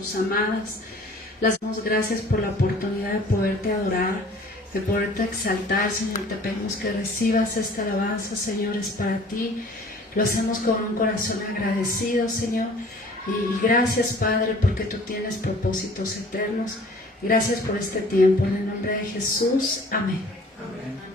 tus amadas. Las damos gracias por la oportunidad de poderte adorar, de poderte exaltar, Señor. Te pedimos que recibas esta alabanza, Señor, es para ti. Lo hacemos con un corazón agradecido, Señor. Y gracias, Padre, porque tú tienes propósitos eternos. Gracias por este tiempo. En el nombre de Jesús. Amén. Amén.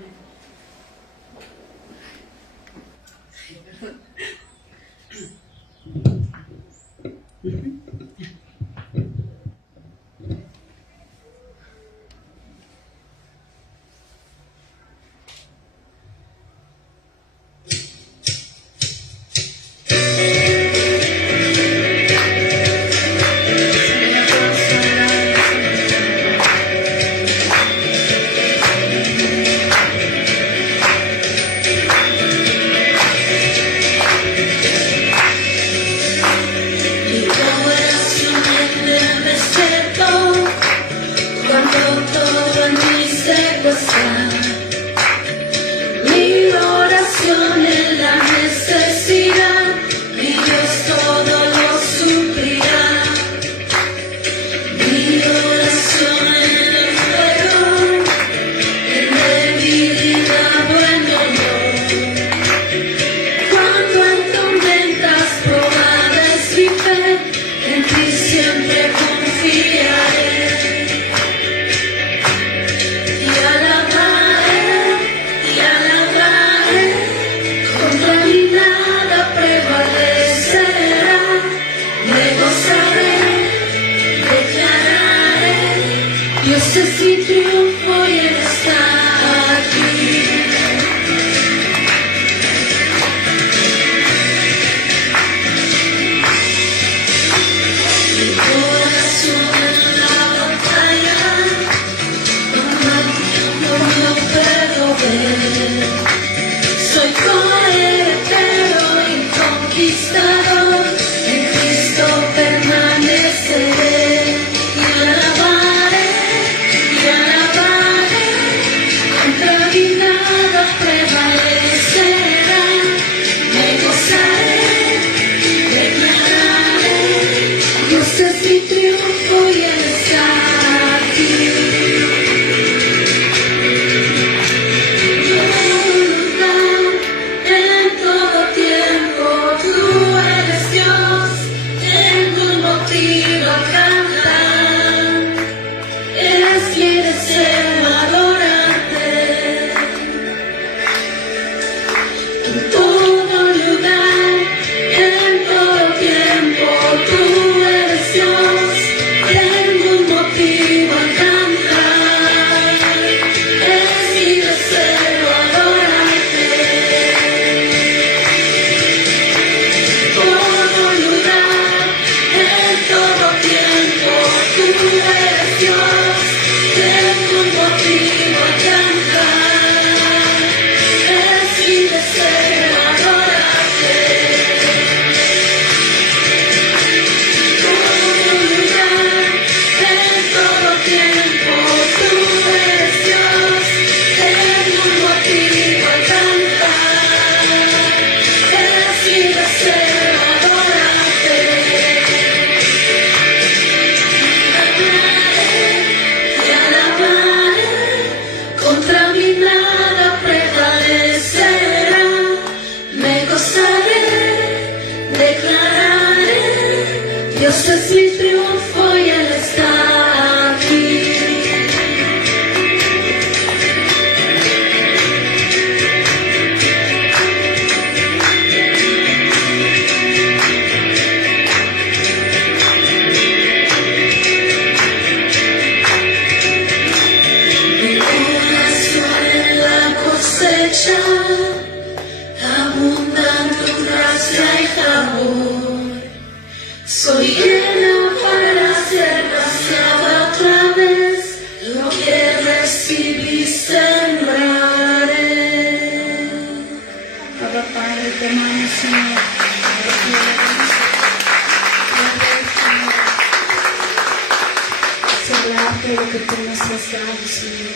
Todo lo que tú nos has dado, Señor.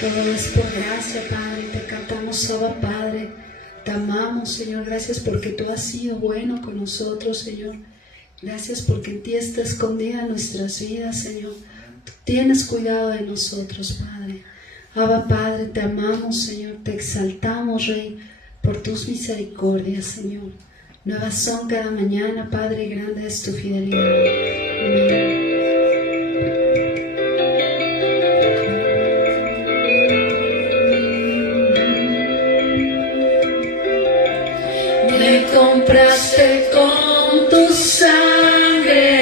Todo es por gracia, Padre. Te cantamos, Abba, Padre. Te amamos, Señor. Gracias porque tú has sido bueno con nosotros, Señor. Gracias porque en ti está escondida nuestras vidas, Señor. Tú tienes cuidado de nosotros, Padre. Abba, Padre, te amamos, Señor, te exaltamos, Rey, por tus misericordias, Señor. Nuevas son cada mañana, Padre, grande es tu fidelidad. Amén. Me compraste con tu sangre,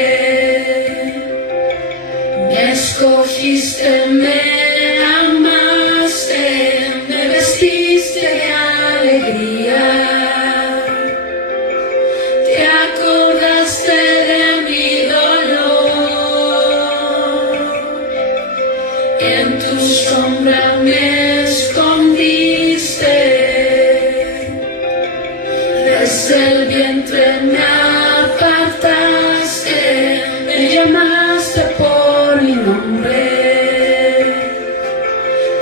me escogiste, me amaste, me vestiste de alegría. Te acordaste de mi dolor, en tu sombra me escondiste, desde el vientre me apartaste, me llamaste por mi nombre,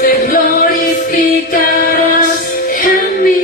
te glorificarás en mí.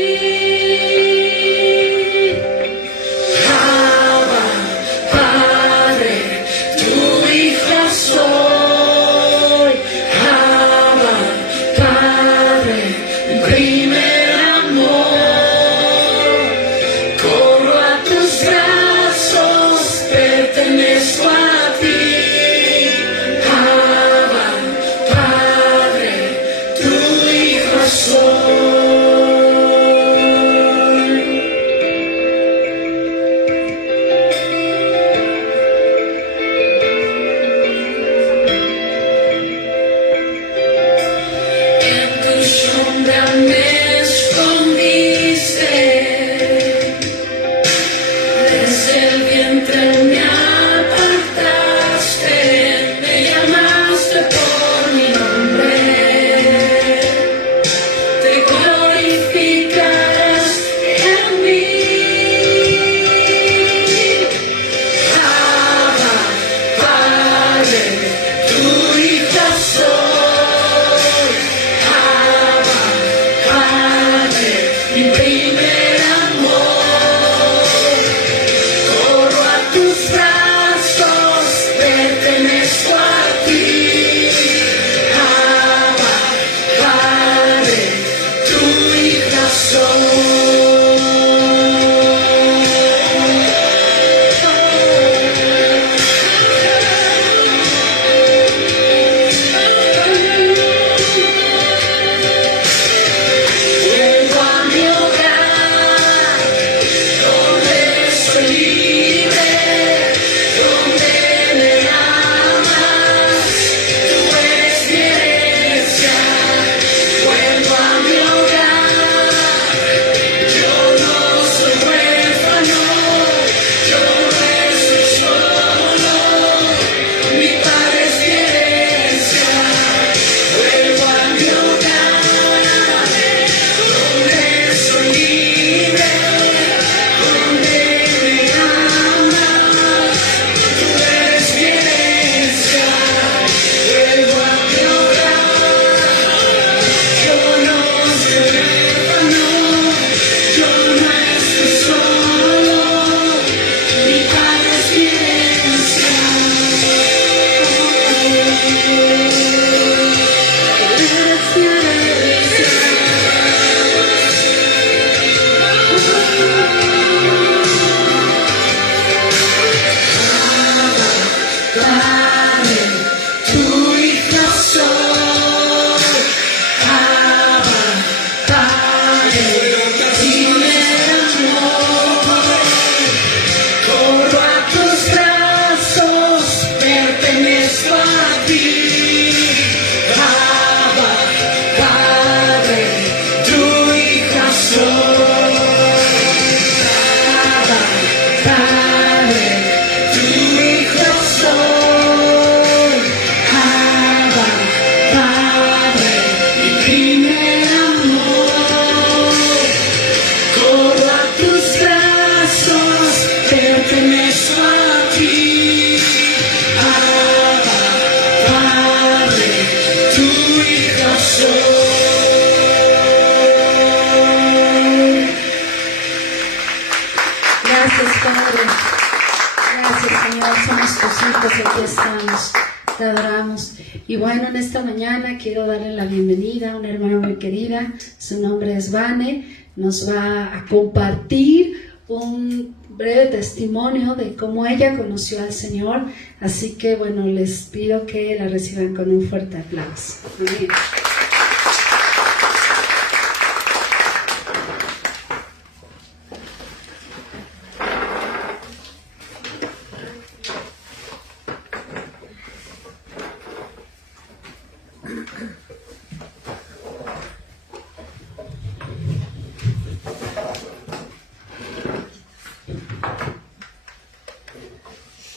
pues aquí estamos, te adoramos. Y bueno, en esta mañana quiero darle la bienvenida a una hermana muy querida, su nombre es Vane, nos va a compartir un breve testimonio de cómo ella conoció al Señor, así que bueno, les pido que la reciban con un fuerte aplauso. Amén.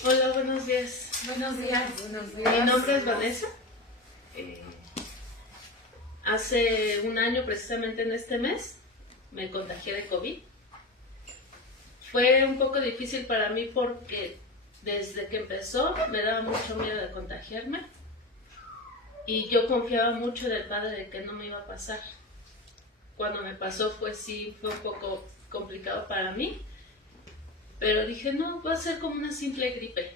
Hola, buenos días. Buenos días. Buenos días. Mi nombre es Vanessa. Hace un año, precisamente en este mes, me contagié de COVID. Fue un poco difícil para mí porque desde que empezó me daba mucho miedo de contagiarme y yo confiaba mucho del Padre de que no me iba a pasar. Cuando me pasó fue un poco complicado para mí, pero dije, no, va a ser como una simple gripe.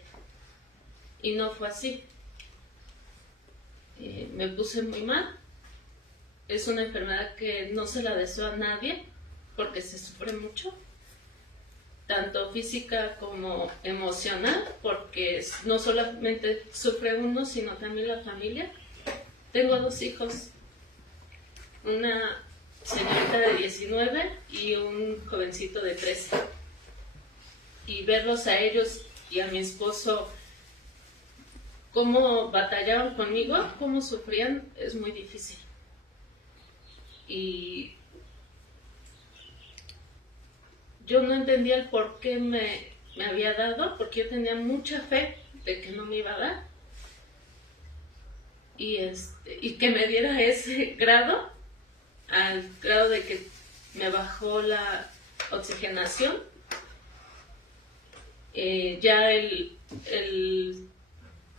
Y no fue así. Me puse muy mal. Es una enfermedad que no se la deseo a nadie porque se sufre mucho, tanto física como emocional, porque no solamente sufre uno, sino también la familia. Tengo 2 hijos, una señorita de 19 y un jovencito de 13. Y verlos a ellos y a mi esposo, cómo batallaban conmigo, cómo sufrían, es muy difícil. Y yo no entendía el por qué me había dado, porque yo tenía mucha fe de que no me iba a dar. Y que me diera ese grado, al grado de que me bajó la oxigenación. Ya el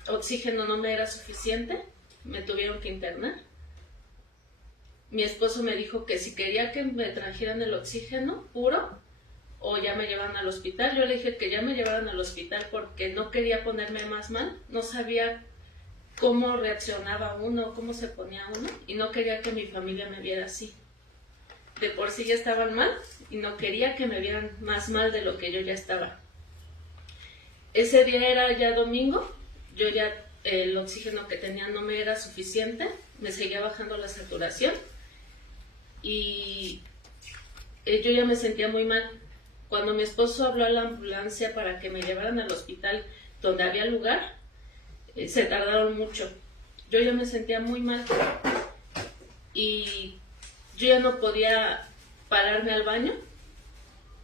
oxígeno no me era suficiente, me tuvieron que internar. Mi esposo me dijo que si quería que me trajeran el oxígeno puro o ya me llevaran al hospital. Yo le dije que ya me llevaran al hospital porque no quería ponerme más mal, no sabía cómo reaccionaba uno, cómo se ponía uno, y no quería que mi familia me viera así. De por sí ya estaban mal y no quería que me vieran más mal de lo que yo ya estaba. Ese día era ya domingo, yo ya el oxígeno que tenía no me era suficiente, me seguía bajando la saturación y yo ya me sentía muy mal. Cuando mi esposo habló a la ambulancia para que me llevaran al hospital donde había lugar, se tardaron mucho. Yo ya me sentía muy mal y yo ya no podía pararme al baño.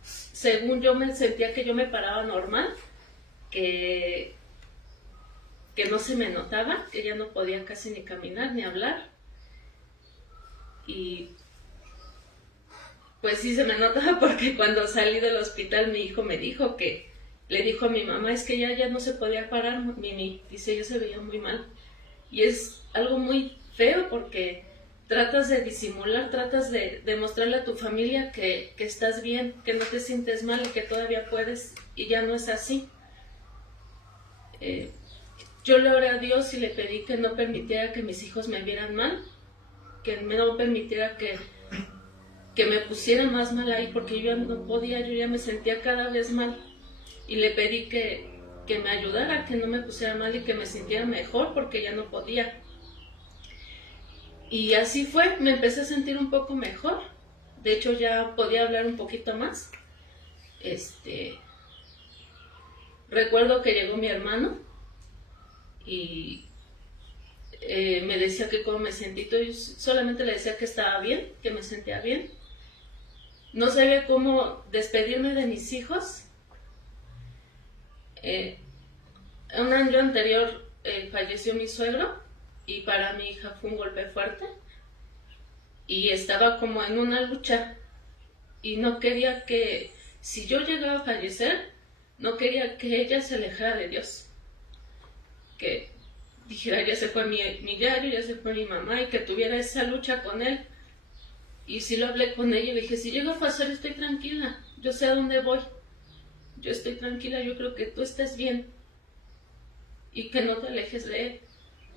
Según yo me sentía que yo me paraba normal, que no se me notaba, que ya no podía casi ni caminar ni hablar. Y pues sí se me notaba porque cuando salí del hospital mi hijo me dijo que le dijo a mi mamá, es que ya no se podía parar, Mimi, dice, yo se veía muy mal. Y es algo muy feo porque tratas de disimular, tratas de demostrarle a tu familia que estás bien, que no te sientes mal y que todavía puedes, y ya no es así. Yo le oré a Dios y le pedí que no permitiera que mis hijos me vieran mal, que no permitiera que me pusiera más mal ahí, porque yo no podía, yo ya me sentía cada vez mal. Y le pedí que me ayudara, que no me pusiera mal y que me sintiera mejor, porque ya no podía. Y así fue, me empecé a sentir un poco mejor. De hecho, ya podía hablar un poquito más. Recuerdo que llegó mi hermano y me decía que cómo me sentí. Yo solamente le decía que estaba bien, que me sentía bien. No sabía cómo despedirme de mis hijos. Un año anterior falleció mi suegro y para mi hija fue un golpe fuerte y estaba como en una lucha y no quería que, si yo llegaba a fallecer, no quería que ella se alejara de Dios, que dijera, ya se fue mi Yayo, ya se fue mi mamá, y que tuviera esa lucha con él. Y sí lo hablé con ella y le dije, si llego a pasar, estoy tranquila, yo sé a dónde voy, yo estoy tranquila, yo creo que tú estés bien. y que no te alejes de Él,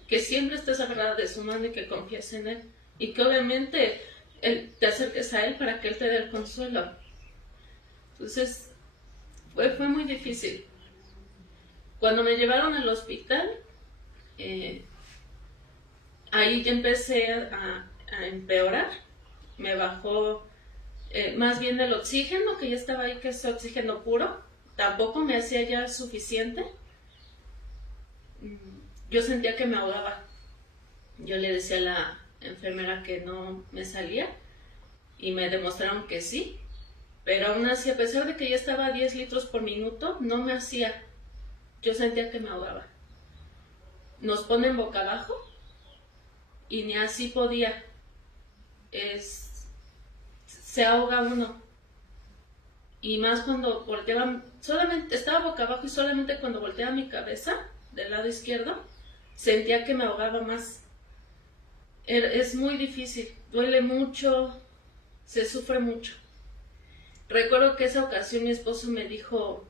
que siempre estés agarrada de su mano y que confíes en Él, y que obviamente te acerques a Él para que Él te dé el consuelo. Entonces, fue muy difícil. Cuando me llevaron al hospital, ahí ya empecé a empeorar. Me bajó más bien el oxígeno, que ya estaba ahí, que es oxígeno puro. Tampoco me hacía ya suficiente. Yo sentía que me ahogaba. Yo le decía a la enfermera que no me salía y me demostraron que sí. Pero aún así, a pesar de que ya estaba a 10 litros por minuto, no me hacía. Yo sentía que me ahogaba. Nos ponen boca abajo y ni así podía. Se ahoga uno. Y más cuando volteaba, solamente estaba boca abajo y solamente cuando volteaba mi cabeza del lado izquierdo, sentía que me ahogaba más. Es muy difícil, duele mucho, se sufre mucho. Recuerdo que esa ocasión mi esposo me dijo,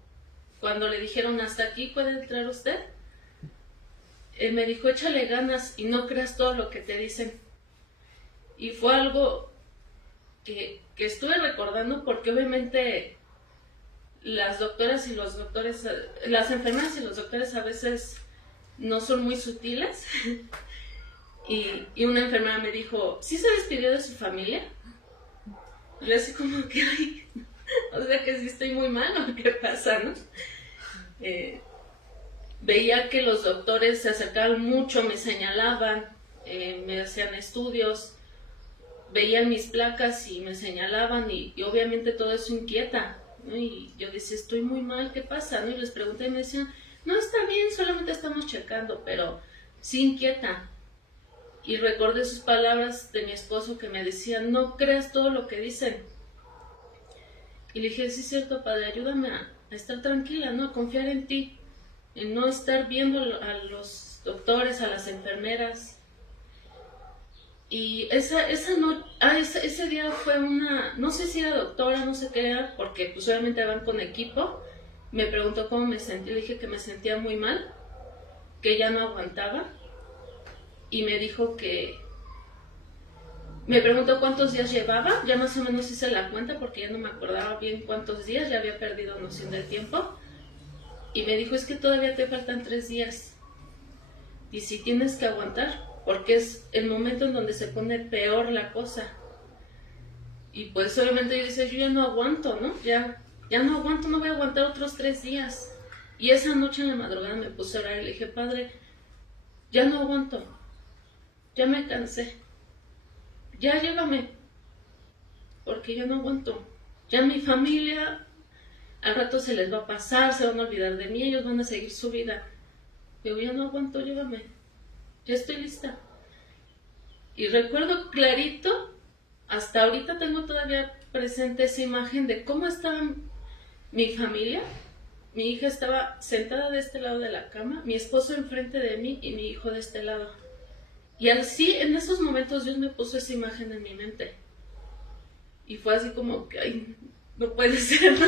cuando le dijeron hasta aquí puede entrar usted, él me dijo, échale ganas y no creas todo lo que te dicen. Y fue algo que estuve recordando, porque obviamente las doctoras y los doctores, las enfermeras y los doctores a veces no son muy sutiles. Y una enfermera me dijo, ¿sí se despidió de su familia? Yo así como que, ay, o sea que sí estoy muy mal, ¿o qué pasa, no? Veía que los doctores se acercaban mucho, me señalaban, me hacían estudios, veían mis placas y me señalaban, y obviamente todo eso inquieta, ¿no? Y yo decía, estoy muy mal, ¿qué pasa, no? Y les pregunté y me decían, no, está bien, solamente estamos checando, pero sí inquieta. Y recordé sus palabras de mi esposo que me decía, no creas todo lo que dicen. Y le dije, sí es cierto, padre, ayúdame a estar tranquila, ¿no? A confiar en ti, en no estar viendo a los doctores, a las enfermeras. Y ese día fue no sé si era doctora, no sé qué era, porque pues obviamente van con equipo. Me preguntó cómo me sentía, le dije que me sentía muy mal, que ya no aguantaba. Y me dijo me preguntó cuántos días llevaba, ya más o menos hice la cuenta porque ya no me acordaba bien cuántos días, ya había perdido noción del tiempo. Y me dijo, es que todavía te faltan 3 días. Y si tienes que aguantar, porque es el momento en donde se pone peor la cosa. Y pues obviamente yo decía, yo ya no aguanto, ¿no? Ya no aguanto, no voy a aguantar otros 3 días. Y esa noche en la madrugada me puse a orar y le dije, Padre, ya no aguanto, ya me cansé, ya llévame, porque ya no aguanto. Ya mi familia, al rato se les va a pasar, se van a olvidar de mí, ellos van a seguir su vida. Digo, ya no aguanto, llévame, ya estoy lista. Y recuerdo clarito, hasta ahorita tengo todavía presente esa imagen de cómo estaba mi familia. Mi hija estaba sentada de este lado de la cama, mi esposo enfrente de mí y mi hijo de este lado. Y así, en esos momentos, Dios me puso esa imagen en mi mente. Y fue así como que, ay, no puede ser, ¿no?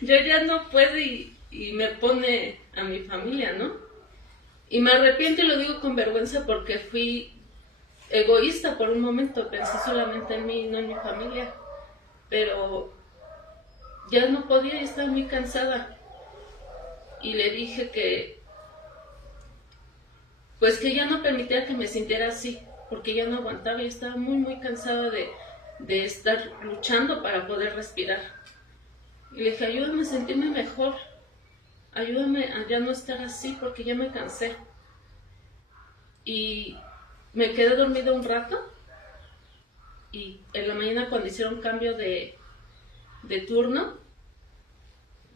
yo ya no puedo, y me pone a mi familia, ¿no? Y me arrepiento y lo digo con vergüenza porque fui egoísta por un momento, pensé solamente en mí y no en mi familia. Pero ya no podía, y estaba muy cansada. Y le dije que ya no permitía que me sintiera así, porque ya no aguantaba y estaba muy, muy cansada de estar luchando para poder respirar. Y le dije, ayúdame a sentirme mejor, ayúdame a ya no estar así, porque ya me cansé. Y me quedé dormida un rato, y en la mañana cuando hicieron cambio de turno,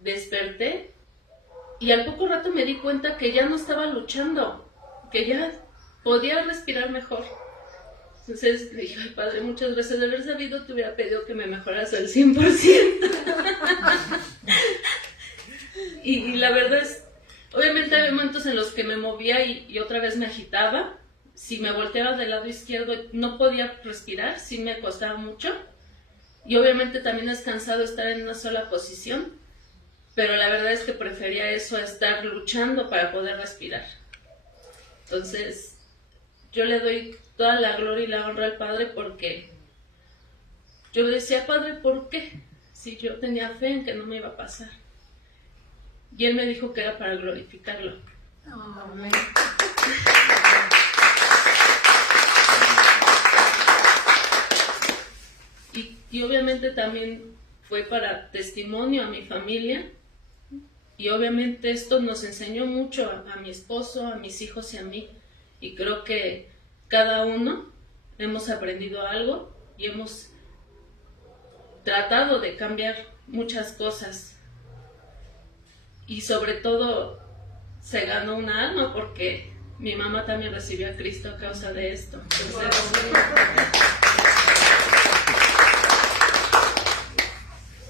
desperté, y al poco rato me di cuenta que ya no estaba luchando, que ya podía respirar mejor. Entonces le dije, ay, Padre, muchas gracias, de haber sabido te hubiera pedido que me mejoras al 100%. y la verdad es, obviamente había momentos en los que me movía y otra vez me agitaba. Si me volteaba del lado izquierdo no podía respirar, sí me costaba mucho. Y obviamente también es cansado estar en una sola posición. pero la verdad es que prefería eso a estar luchando para poder respirar. Entonces, yo le doy toda la gloria y la honra al Padre porque yo le decía, Padre, ¿por qué? Si yo tenía fe en que no me iba a pasar. Y Él me dijo que era para glorificarlo. Amén. Y obviamente también fue para testimonio a mi familia. Y obviamente esto nos enseñó mucho a mi esposo, a mis hijos y a mí. Y creo que cada uno hemos aprendido algo y hemos tratado de cambiar muchas cosas. Y sobre todo se ganó una alma porque mi mamá también recibió a Cristo a causa de esto. Entonces,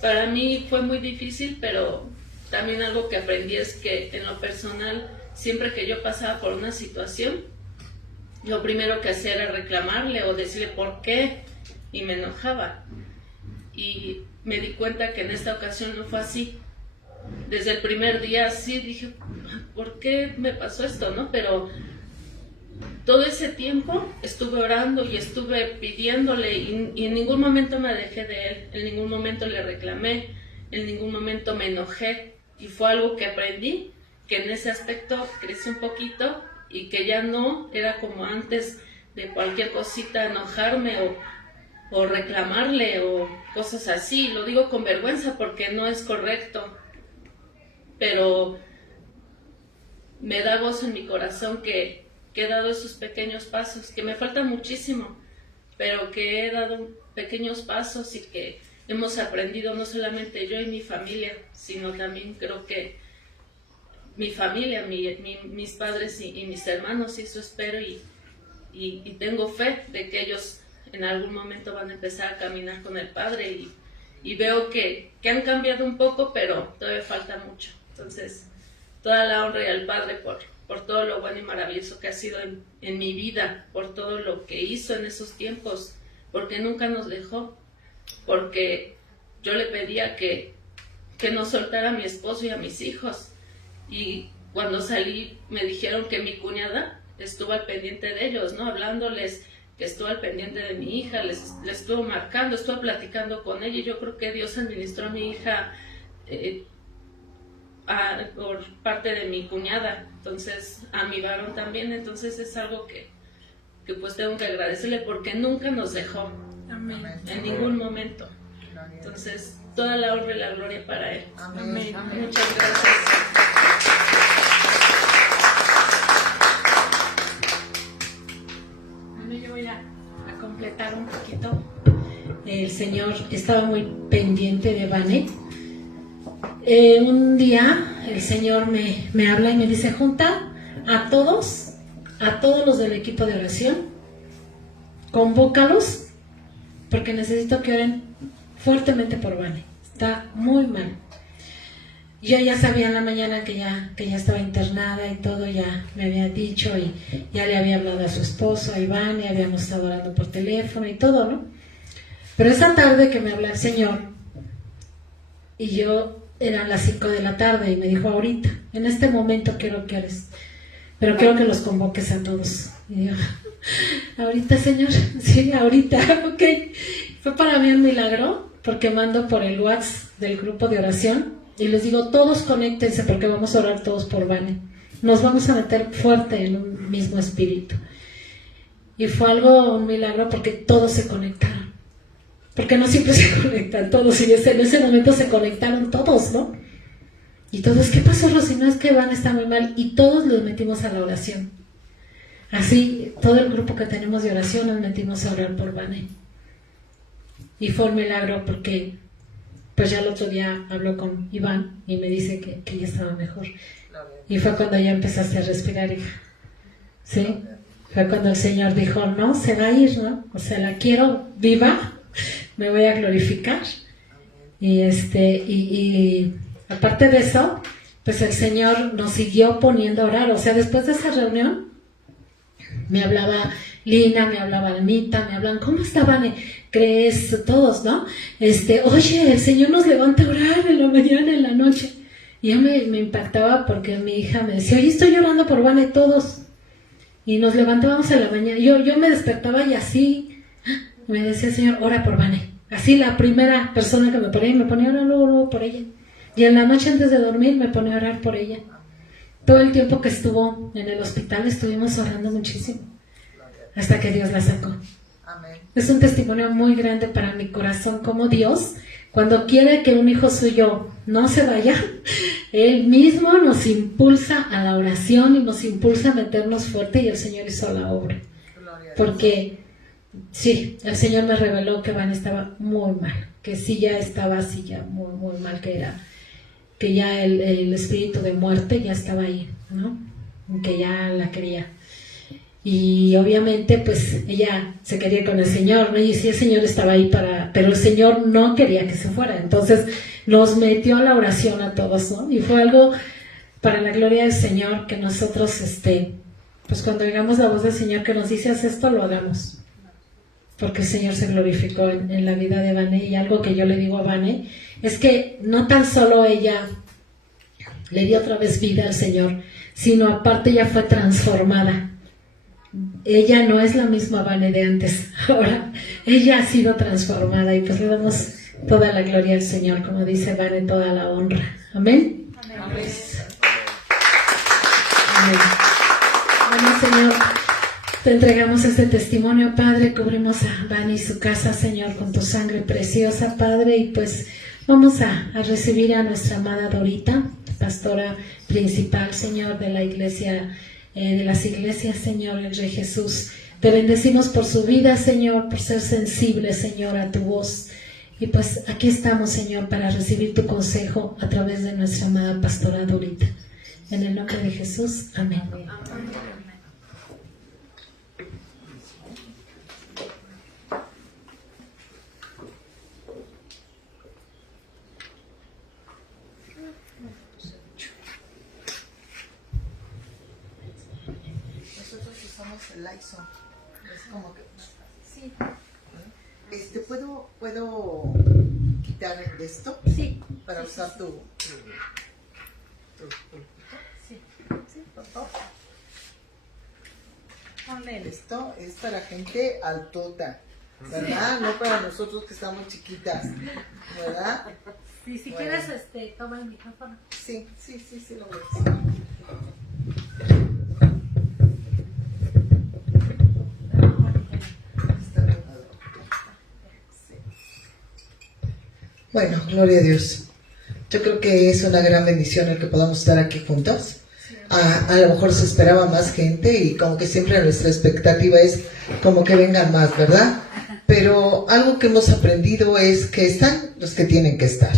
para mí fue muy difícil, pero también algo que aprendí es que en lo personal, siempre que yo pasaba por una situación, lo primero que hacía era reclamarle o decirle por qué, y me enojaba. Y me di cuenta que en esta ocasión no fue así. Desde el primer día sí dije, ¿por qué me pasó esto, no? Pero todo ese tiempo estuve orando y estuve pidiéndole y en ningún momento me alejé de Él, en ningún momento le reclamé, en ningún momento me enojé. Y fue algo que aprendí, que en ese aspecto crecí un poquito y que ya no era como antes de cualquier cosita enojarme o reclamarle o cosas así. Lo digo con vergüenza porque no es correcto, pero me da gozo en mi corazón que he dado esos pequeños pasos, que me faltan muchísimo, pero que he dado pequeños pasos y que hemos aprendido no solamente yo y mi familia, sino también creo que mi familia, mis padres y mis hermanos, y eso espero y tengo fe de que ellos en algún momento van a empezar a caminar con el Padre y veo que han cambiado un poco, pero todavía falta mucho. Entonces, toda la honra y al Padre por todo lo bueno y maravilloso que ha sido en mi vida, por todo lo que hizo en esos tiempos, porque nunca nos dejó, porque yo le pedía que no soltara a mi esposo y a mis hijos. Y cuando salí me dijeron que mi cuñada estuvo al pendiente de ellos, ¿no? Hablándoles, que estuvo al pendiente de mi hija, les estuvo marcando, estuvo platicando con ella, y yo creo que Dios administró a mi hija por parte de mi cuñada, entonces a mi varón también. Entonces es algo que pues tengo que agradecerle porque nunca nos dejó. Amén. En ningún momento. Entonces toda la honra y la gloria para Él. Amén. Amén. Muchas gracias. Bueno, yo voy a completar un poquito. El Señor estaba muy pendiente de Vane. Un día el Señor me habla y me dice, junta a todos los del equipo de oración, convócalos, porque necesito que oren fuertemente por Vane. Está muy mal. Yo ya sabía en la mañana que ya estaba internada y todo, ya me había dicho y ya le había hablado a su esposo, a Iván, y habíamos estado hablando por teléfono y todo, ¿no? Pero esa tarde que me habla el Señor, y yo eran las 5 de la tarde, y me dijo, ahorita, en este momento quiero que ores, pero quiero que los convoques a todos. Y digo, ahorita, Señor, sí, ahorita, ok. Fue para mí un milagro, porque mando por el WhatsApp del grupo de oración, y les digo, todos conéctense porque vamos a orar todos por Vane. Nos vamos a meter fuerte en un mismo espíritu. Y fue un milagro porque todos se conectaron. Porque no siempre se conectan todos, y en ese momento se conectaron todos, ¿no? Y todos, ¿qué pasó, Rosy? No, es que Vane está muy mal. Y todos los metimos a la oración. Así, todo el grupo que tenemos de oración nos metimos a orar por Vane. Y fue un milagro porque pues ya el otro día habló con Iván y me dice que ya estaba mejor. Y fue cuando ya empezaste a respirar, hija. ¿Sí? Fue cuando el Señor dijo, no, se va a ir, ¿no? O sea, la quiero viva, me voy a glorificar. Y aparte de eso, pues el Señor nos siguió poniendo a orar. O sea, después de esa reunión, me hablaba Lina, me hablaba Almita, me hablan, ¿cómo estaban? ¿Crees? Todos, ¿no? Oye, el Señor nos levanta a orar en la mañana, en la noche. Y yo me impactaba porque mi hija me decía, oye, estoy llorando por Vane todos. Y nos levantábamos en la mañana. Yo me despertaba y así me decía, Señor, ora por Vane. Así la primera persona que me ponía a orar luego por ella. Y en la noche antes de dormir me ponía a orar por ella. Todo el tiempo que estuvo en el hospital estuvimos orando muchísimo. Hasta que Dios la sacó. Amén. Es un testimonio muy grande para mi corazón, como Dios, cuando quiere que un hijo suyo no se vaya, Él mismo nos impulsa a la oración y nos impulsa a meternos fuerte, y el Señor hizo la obra. Porque sí, el Señor me reveló que Van estaba muy mal, que sí ya estaba así ya muy, muy mal, que ya el espíritu de muerte ya estaba ahí, ¿no? Que ya la quería. Y obviamente pues ella se quería ir con el Señor, ¿no? Y sí, el Señor estaba ahí pero el Señor no quería que se fuera. Entonces nos metió a la oración a todos, ¿no? Y fue algo para la gloria del Señor, que nosotros, pues cuando oigamos la voz del Señor que nos dice, haz esto, lo hagamos. Porque el Señor se glorificó en la vida de Vane. Y algo que yo le digo a Vane es que no tan solo ella le dio otra vez vida al Señor, sino aparte ella fue transformada. Ella no es la misma Vane de antes, ahora ella ha sido transformada, y pues le damos toda la gloria al Señor, como dice Vane, toda la honra. Amén. Amén. Amén. Bueno, Señor, te entregamos este testimonio, Padre. Cubrimos a Vane y su casa, Señor, con tu sangre preciosa, Padre, y pues vamos a recibir a nuestra amada Dorita, pastora principal, Señor, de la iglesia, de las iglesias, Señor, el Rey Jesús. Te bendecimos por su vida, Señor, por ser sensible, Señor, a tu voz. Y pues aquí estamos, Señor, para recibir tu consejo a través de nuestra amada pastora Dorita. En el nombre de Jesús, amén. El Lysol. Es como que sí. ¿Puedo quitar esto? Sí. Para usar tu Sí. Sí, por favor. Amén. Esto es para gente altota, ¿verdad? No para nosotros que estamos chiquitas, ¿verdad? Sí, si Bueno. quieres, toma el micrófono. Sí, lo voy a hacer. Bueno, gloria a Dios. Yo creo que es una gran bendición el que podamos estar aquí juntos. A lo mejor se esperaba más gente y como que siempre nuestra expectativa es como que vengan más, ¿verdad? Pero algo que hemos aprendido es que están los que tienen que estar.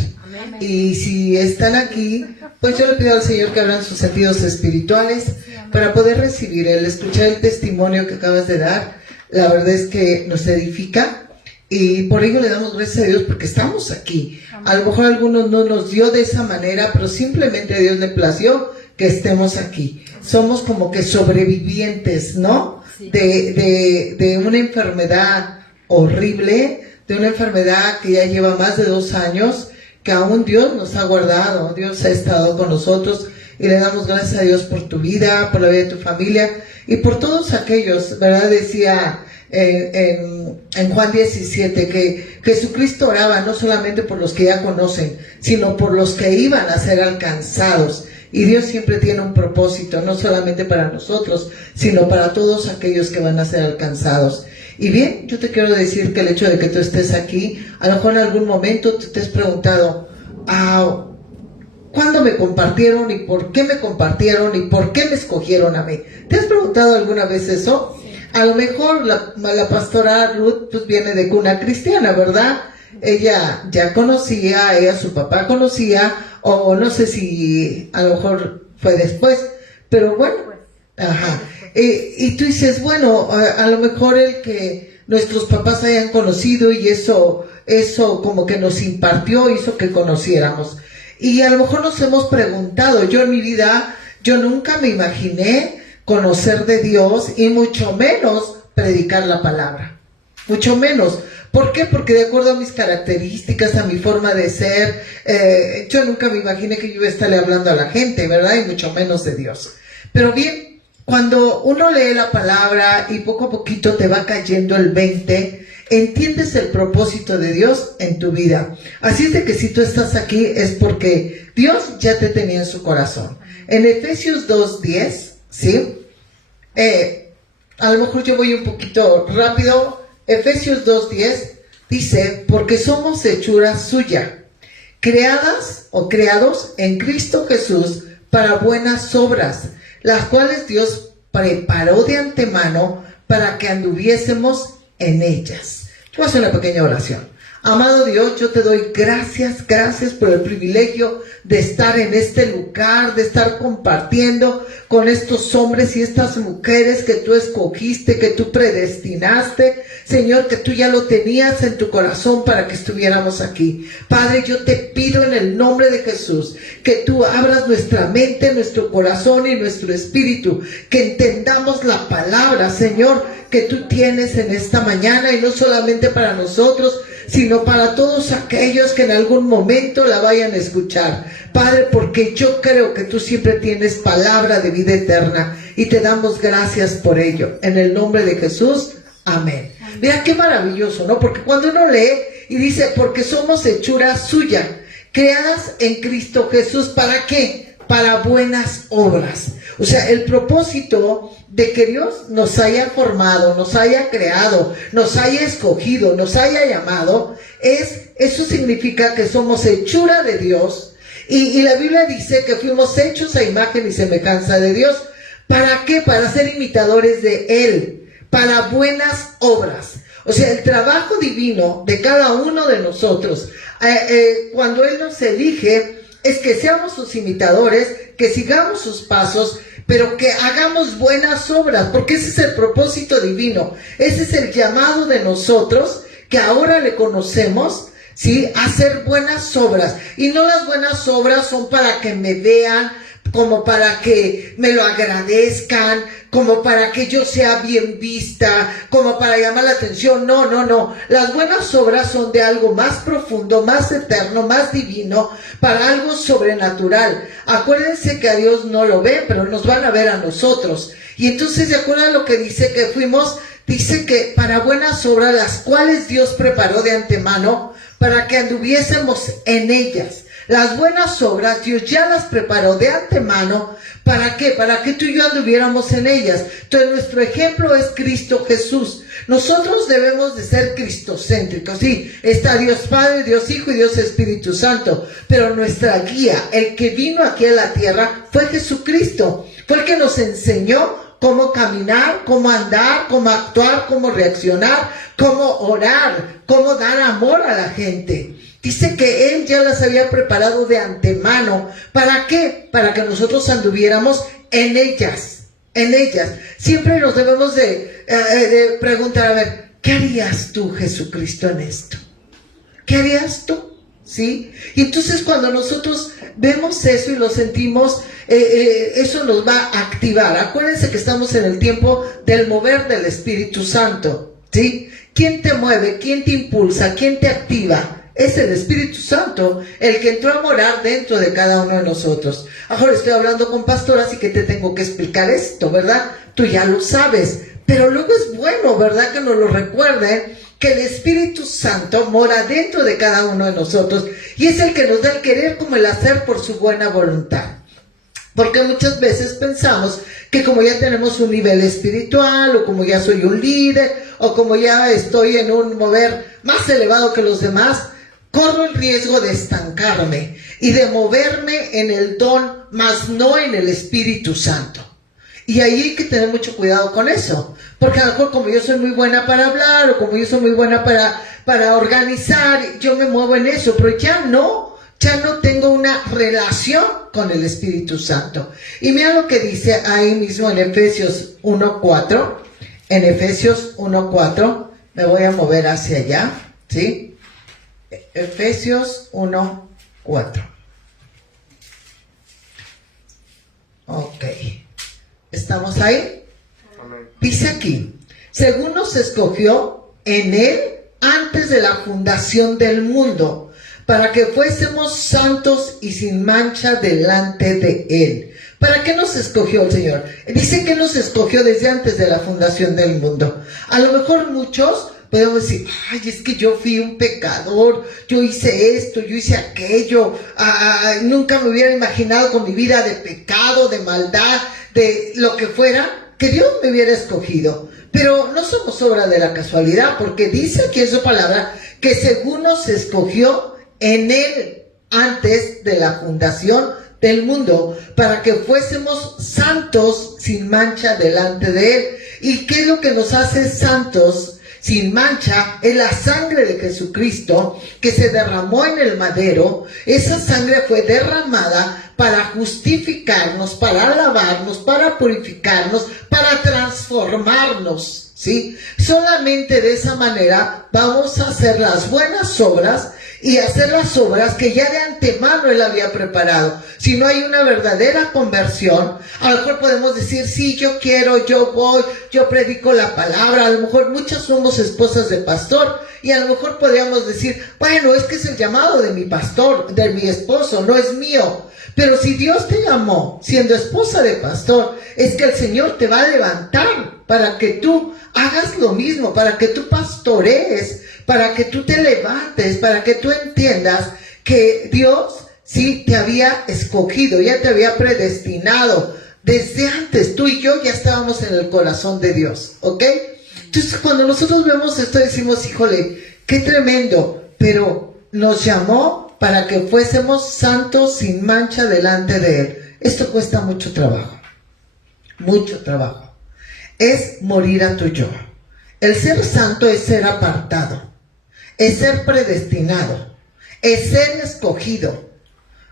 Y si están aquí, pues yo le pido al Señor que abran sus sentidos espirituales para poder recibir el escuchar el testimonio que acabas de dar. La verdad es que nos edifica. Y por ello le damos gracias a Dios porque estamos aquí. A lo mejor a algunos no nos dio de esa manera, pero simplemente a Dios le plació que estemos aquí. Somos como que sobrevivientes, ¿no? De una enfermedad horrible, de una enfermedad que ya lleva más de 2 años, que aún Dios nos ha guardado, Dios ha estado con nosotros, y le damos gracias a Dios por tu vida, por la vida de tu familia, y por todos aquellos, ¿verdad? Decía en Juan 17 que Jesucristo oraba no solamente por los que ya conocen, sino por los que iban a ser alcanzados. Y Dios siempre tiene un propósito, no solamente para nosotros, sino para todos aquellos que van a ser alcanzados. Y bien, yo te quiero decir que el hecho de que tú estés aquí, a lo mejor en algún momento tú te has preguntado, ¿cuándo me compartieron y por qué me compartieron y por qué me escogieron a mí? ¿Te has preguntado alguna vez eso? A lo mejor la pastora Ruth pues viene de cuna cristiana, ¿verdad? Ella ya conocía, su papá conocía, o no sé si a lo mejor fue después, pero bueno, ajá. Y tú dices, bueno, a lo mejor el que nuestros papás hayan conocido y eso como que nos impartió, hizo que conociéramos. Y a lo mejor nos hemos preguntado, yo en mi vida, yo nunca me imaginé conocer de Dios y mucho menos predicar la palabra, mucho menos, ¿Por qué? Porque de acuerdo a mis características, a mi forma de ser, yo nunca me imaginé que yo iba a estarle hablando a la gente, ¿verdad? Y mucho menos de Dios. Pero bien, cuando uno lee la palabra y poco a poquito te va cayendo el 20, entiendes el propósito de Dios en tu vida. Así es de que si tú estás aquí es porque Dios ya te tenía en su corazón. En Efesios 2:10, ¿sí? A lo mejor yo voy un poquito rápido. Efesios 2:10 dice, porque somos hechura suya, creadas o creados en Cristo Jesús para buenas obras, las cuales Dios preparó de antemano para que anduviésemos en ellas. Voy a hacer una pequeña oración. Amado Dios, yo te doy gracias por el privilegio de estar en este lugar, de estar compartiendo con estos hombres y estas mujeres que tú escogiste, que tú predestinaste, Señor, que tú ya lo tenías en tu corazón para que estuviéramos aquí. Padre, yo te pido en el nombre de Jesús que tú abras nuestra mente, nuestro corazón y nuestro espíritu, que entendamos la palabra, Señor, que tú tienes en esta mañana, y no solamente para nosotros, sino para todos aquellos que en algún momento la vayan a escuchar. Padre, porque yo creo que tú siempre tienes palabra de vida eterna y te damos gracias por ello. En el nombre de Jesús, amén. Mira qué maravilloso, ¿no? Porque cuando uno lee y dice, porque somos hechura suya, creadas en Cristo Jesús, ¿para qué? Para buenas obras. O sea, el propósito de que Dios nos haya formado, nos haya creado, nos haya escogido, nos haya llamado, eso significa que somos hechura de Dios. Y la Biblia dice que fuimos hechos a imagen y semejanza de Dios. ¿Para qué? Para ser imitadores de Él, para buenas obras. O sea, el trabajo divino de cada uno de nosotros, cuando Él nos elige, es que seamos sus imitadores, que sigamos sus pasos, pero que hagamos buenas obras, porque ese es el propósito divino. Ese es el llamado de nosotros, que ahora le conocemos, ¿sí? Hacer buenas obras. Y no las buenas obras son para que me vean, como para que me lo agradezcan, como para que yo sea bien vista, como para llamar la atención. No. Las buenas obras son de algo más profundo, más eterno, más divino, para algo sobrenatural. Acuérdense que a Dios no lo ven, pero nos van a ver a nosotros. Y entonces, de acuerdo a lo que dice que fuimos, dice que para buenas obras, las cuales Dios preparó de antemano, para que anduviésemos en ellas. Las buenas obras Dios ya las preparó de antemano. ¿Para qué? Para que tú y yo anduviéramos en ellas. Entonces nuestro ejemplo es Cristo Jesús. Nosotros debemos de ser cristocéntricos. Sí, está Dios Padre, Dios Hijo y Dios Espíritu Santo. Pero nuestra guía, el que vino aquí a la tierra, fue Jesucristo. Fue el que nos enseñó cómo caminar, cómo andar, cómo actuar, cómo reaccionar, cómo orar, cómo dar amor a la gente. Dice que Él ya las había preparado de antemano. ¿Para qué? Para que nosotros anduviéramos en ellas. En ellas. Siempre nos debemos de preguntar, a ver, ¿qué harías tú, Jesucristo, en esto? ¿Qué harías tú? ¿Sí? Y entonces cuando nosotros vemos eso y lo sentimos, eso nos va a activar. Acuérdense que estamos en el tiempo del mover del Espíritu Santo. ¿Sí? ¿Quién te mueve? ¿Quién te impulsa? ¿Quién te activa? Es el Espíritu Santo, el que entró a morar dentro de cada uno de nosotros. Ahora estoy hablando con pastor, así que te tengo que explicar esto, ¿verdad? Tú ya lo sabes, pero luego es bueno, ¿verdad? Que nos lo recuerden, que el Espíritu Santo mora dentro de cada uno de nosotros y es el que nos da el querer como el hacer por su buena voluntad. Porque muchas veces pensamos que como ya tenemos un nivel espiritual, o como ya soy un líder, o como ya estoy en un mover más elevado que los demás, corro el riesgo de estancarme y de moverme en el don, mas no en el Espíritu Santo. Y ahí hay que tener mucho cuidado con eso, porque a lo mejor como yo soy muy buena para hablar, o como yo soy muy buena para organizar, yo me muevo en eso, pero ya no tengo una relación con el Espíritu Santo. Y mira lo que dice ahí mismo en Efesios 1:4. En Efesios 1:4, me voy a mover hacia allá, ¿sí? Efesios 1:4. Ok. ¿Estamos ahí? Dice aquí, según nos escogió en Él antes de la fundación del mundo, para que fuésemos santos y sin mancha delante de Él. ¿Para qué nos escogió el Señor? Dice que nos escogió desde antes de la fundación del mundo. A lo mejor muchos podemos decir, ay, es que yo fui un pecador, yo hice esto, yo hice aquello, nunca me hubiera imaginado con mi vida de pecado, de maldad, de lo que fuera, que Dios me hubiera escogido. Pero no somos obra de la casualidad, porque dice aquí en su palabra que según nos escogió en Él antes de la fundación del mundo, para que fuésemos santos sin mancha delante de Él. ¿Y qué es lo que nos hace santos sin mancha? Es la sangre de Jesucristo que se derramó en el madero. Esa sangre fue derramada para justificarnos, para lavarnos, para purificarnos, para transformarnos, ¿sí? Solamente de esa manera vamos a hacer las buenas obras y hacer las obras que ya de antemano Él había preparado. Si no hay una verdadera conversión, a lo mejor podemos decir, sí, yo quiero, yo voy, yo predico la palabra. A lo mejor muchas somos esposas de pastor y a lo mejor podríamos decir, bueno, es que es el llamado de mi pastor, de mi esposo, no es mío. Pero si Dios te llamó siendo esposa de pastor, es que el Señor te va a levantar para que tú hagas lo mismo, para que tú pastorees, para que tú te levantes, para que tú entiendas que Dios sí te había escogido, ya te había predestinado. Desde antes, tú y yo ya estábamos en el corazón de Dios, ¿ok? Entonces, cuando nosotros vemos esto, decimos, híjole, qué tremendo, pero nos llamó para que fuésemos santos sin mancha delante de Él. Esto cuesta mucho trabajo, mucho trabajo. Es morir a tu yo. El ser santo es ser apartado, es ser predestinado, es ser escogido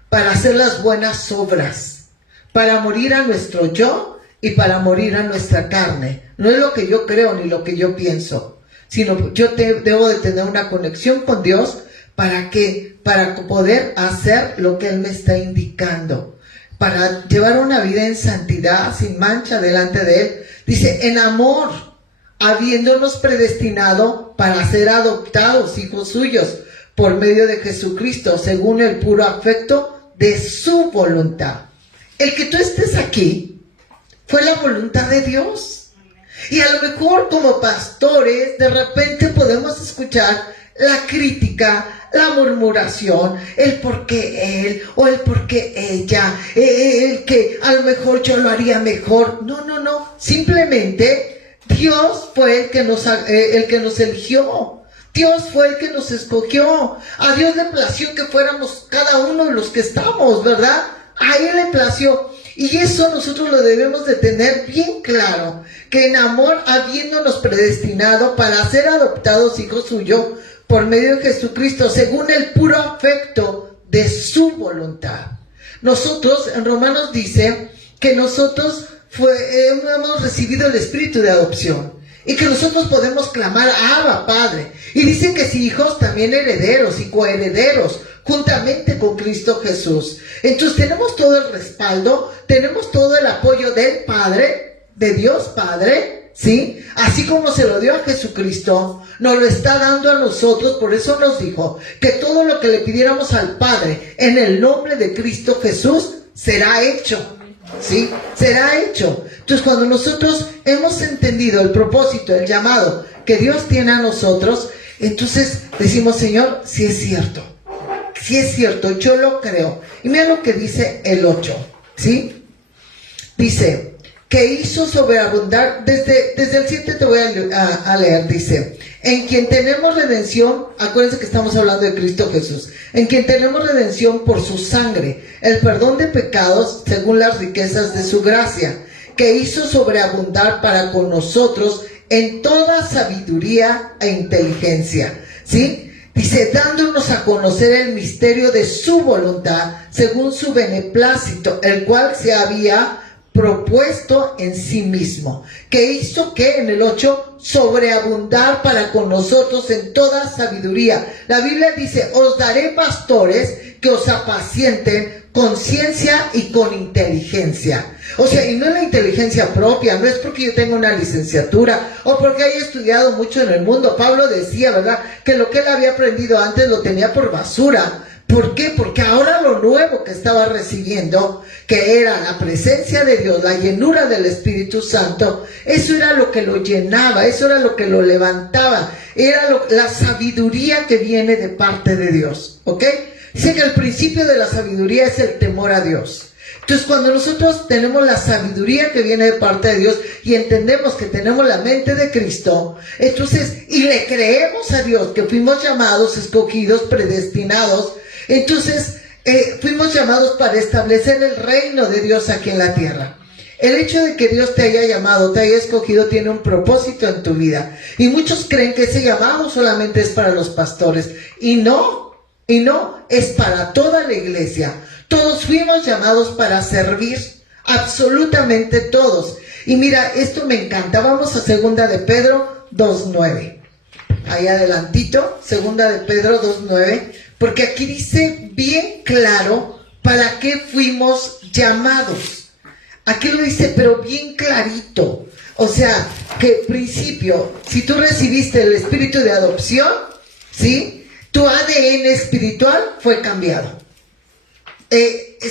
para hacer las buenas obras, para morir a nuestro yo y para morir a nuestra carne. No es lo que yo creo ni lo que yo pienso, sino yo debo de tener una conexión con Dios para poder hacer lo que Él me está indicando, para llevar una vida en santidad, sin mancha delante de Él. Dice, en amor, habiéndonos predestinado para ser adoptados hijos suyos por medio de Jesucristo, según el puro afecto de su voluntad. El que tú estés aquí fue la voluntad de Dios. Y a lo mejor como pastores de repente podemos escuchar la crítica, la murmuración, el por qué él o el por qué ella, el que a lo mejor yo lo haría mejor. No. Simplemente Dios fue el que nos eligió. Dios fue el que nos escogió. A Dios le plació que fuéramos cada uno de los que estamos, ¿verdad? A Él le plació. Y eso nosotros lo debemos de tener bien claro, que en amor, habiéndonos predestinado para ser adoptados hijos suyos por medio de Jesucristo, según el puro afecto de su voluntad. Nosotros, en Romanos dice que nosotros hemos recibido el espíritu de adopción y que nosotros podemos clamar a Abba, Padre. Y dice que si hijos, también herederos y coherederos juntamente con Cristo Jesús. Entonces tenemos todo el respaldo, tenemos todo el apoyo del Padre, de Dios Padre, ¿sí? Así como se lo dio a Jesucristo, nos lo está dando a nosotros. Por eso nos dijo que todo lo que le pidiéramos al Padre en el nombre de Cristo Jesús será hecho. ¿Sí? Será hecho. Entonces, cuando nosotros hemos entendido el propósito, el llamado que Dios tiene a nosotros, entonces decimos, Señor, sí es cierto, yo lo creo. Y mira lo que dice el 8, ¿sí? Dice, que hizo sobreabundar, desde el 7 te voy a leer, dice, en quien tenemos redención, acuérdense que estamos hablando de Cristo Jesús, en quien tenemos redención por su sangre, el perdón de pecados según las riquezas de su gracia, que hizo sobreabundar para con nosotros en toda sabiduría e inteligencia, ¿sí? Dice, dándonos a conocer el misterio de su voluntad, según su beneplácito, el cual se había propuesto en sí mismo, que hizo que en el 8 sobreabundar para con nosotros en toda sabiduría. La Biblia dice, os daré pastores que os apacienten con ciencia y con inteligencia. O sea, y no es la inteligencia propia, no es porque yo tenga una licenciatura o porque haya estudiado mucho en el mundo. Pablo decía, ¿verdad?, que lo que él había aprendido antes lo tenía por basura. ¿Por qué? Porque ahora lo nuevo que estaba recibiendo, que era la presencia de Dios, la llenura del Espíritu Santo, eso era lo que lo llenaba, eso era lo que lo levantaba, era la sabiduría que viene de parte de Dios, ¿ok? Dice que el principio de la sabiduría es el temor a Dios. Entonces, cuando nosotros tenemos la sabiduría que viene de parte de Dios y entendemos que tenemos la mente de Cristo, entonces, y le creemos a Dios que fuimos llamados, escogidos, predestinados, entonces fuimos llamados para establecer el reino de Dios aquí en la tierra. El hecho de que Dios te haya llamado, te haya escogido, tiene un propósito en tu vida. Y muchos creen que ese llamado solamente es para los pastores. Y no, es para toda la iglesia. Todos fuimos llamados para servir, absolutamente todos. Y mira, esto me encanta. Vamos a 2 de Pedro 2:9. Ahí adelantito, 2 de Pedro 2:9. Porque aquí dice bien claro para qué fuimos llamados. Aquí lo dice, pero bien clarito. O sea, que principio, si tú recibiste el espíritu de adopción, ¿sí?, tu ADN espiritual fue cambiado.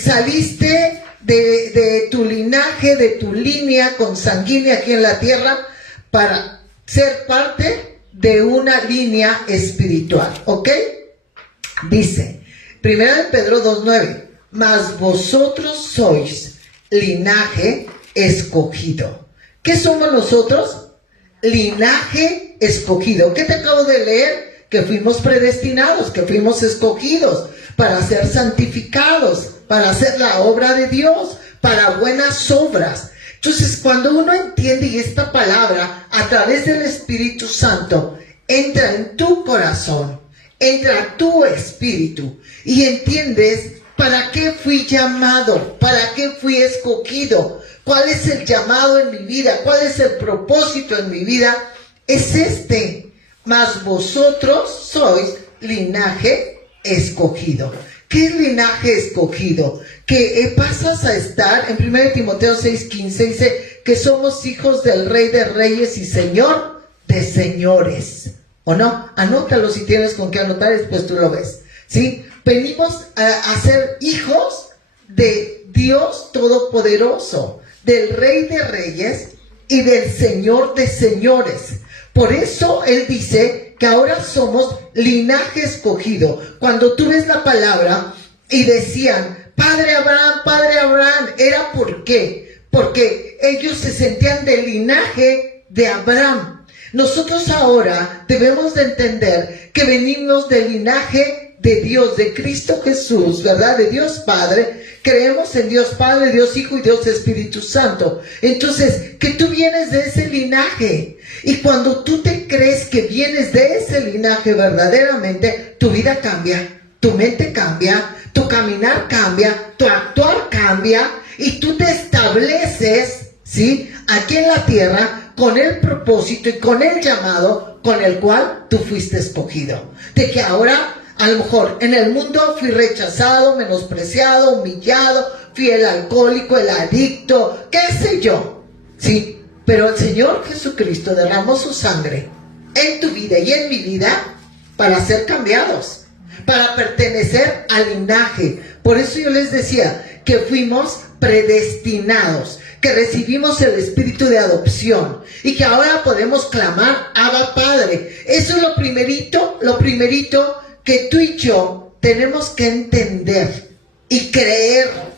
Saliste de tu linaje, de tu línea consanguínea aquí en la tierra para ser parte de una línea espiritual, ¿ok? Dice, 1 de Pedro 2:9, mas vosotros sois linaje escogido. ¿Qué somos nosotros? Linaje escogido. ¿Qué te acabo de leer? Que fuimos predestinados, que fuimos escogidos para ser santificados, para hacer la obra de Dios, para buenas obras. Entonces, cuando uno entiende, y esta palabra a través del Espíritu Santo entra en tu corazón, entra a tu espíritu y entiendes para qué fui llamado, para qué fui escogido, cuál es el llamado en mi vida, cuál es el propósito en mi vida, es este. Mas vosotros sois linaje escogido. ¿Qué es linaje escogido? Que pasas a estar, en 1 Timoteo 6:15 dice que somos hijos del Rey de Reyes y Señor de Señores. ¿O no? Anótalo si tienes con qué anotar, después tú lo ves. ¿Sí? Venimos a ser hijos de Dios Todopoderoso, del Rey de Reyes y del Señor de Señores. Por eso Él dice que ahora somos linaje escogido. Cuando tú ves la palabra y decían, Padre Abraham, ¿era por qué? Porque ellos se sentían del linaje de Abraham. Nosotros ahora debemos de entender que venimos del linaje de Dios, de Cristo Jesús, ¿verdad? De Dios Padre. Creemos en Dios Padre, Dios Hijo y Dios Espíritu Santo. Entonces, que tú vienes de ese linaje. Y cuando tú te crees que vienes de ese linaje verdaderamente, tu vida cambia, tu mente cambia, tu caminar cambia, tu actuar cambia y tú te estableces, ¿sí?, aquí en la tierra con el propósito y con el llamado con el cual tú fuiste escogido. De que ahora, a lo mejor, en el mundo fui rechazado, menospreciado, humillado, fui el alcohólico, el adicto, qué sé yo, ¿sí? Pero el Señor Jesucristo derramó su sangre en tu vida y en mi vida para ser cambiados, para pertenecer al linaje. Por eso yo les decía que fuimos predestinados, que recibimos el espíritu de adopción y que ahora podemos clamar, Abba Padre. Eso es lo primerito que tú y yo tenemos que entender y creer.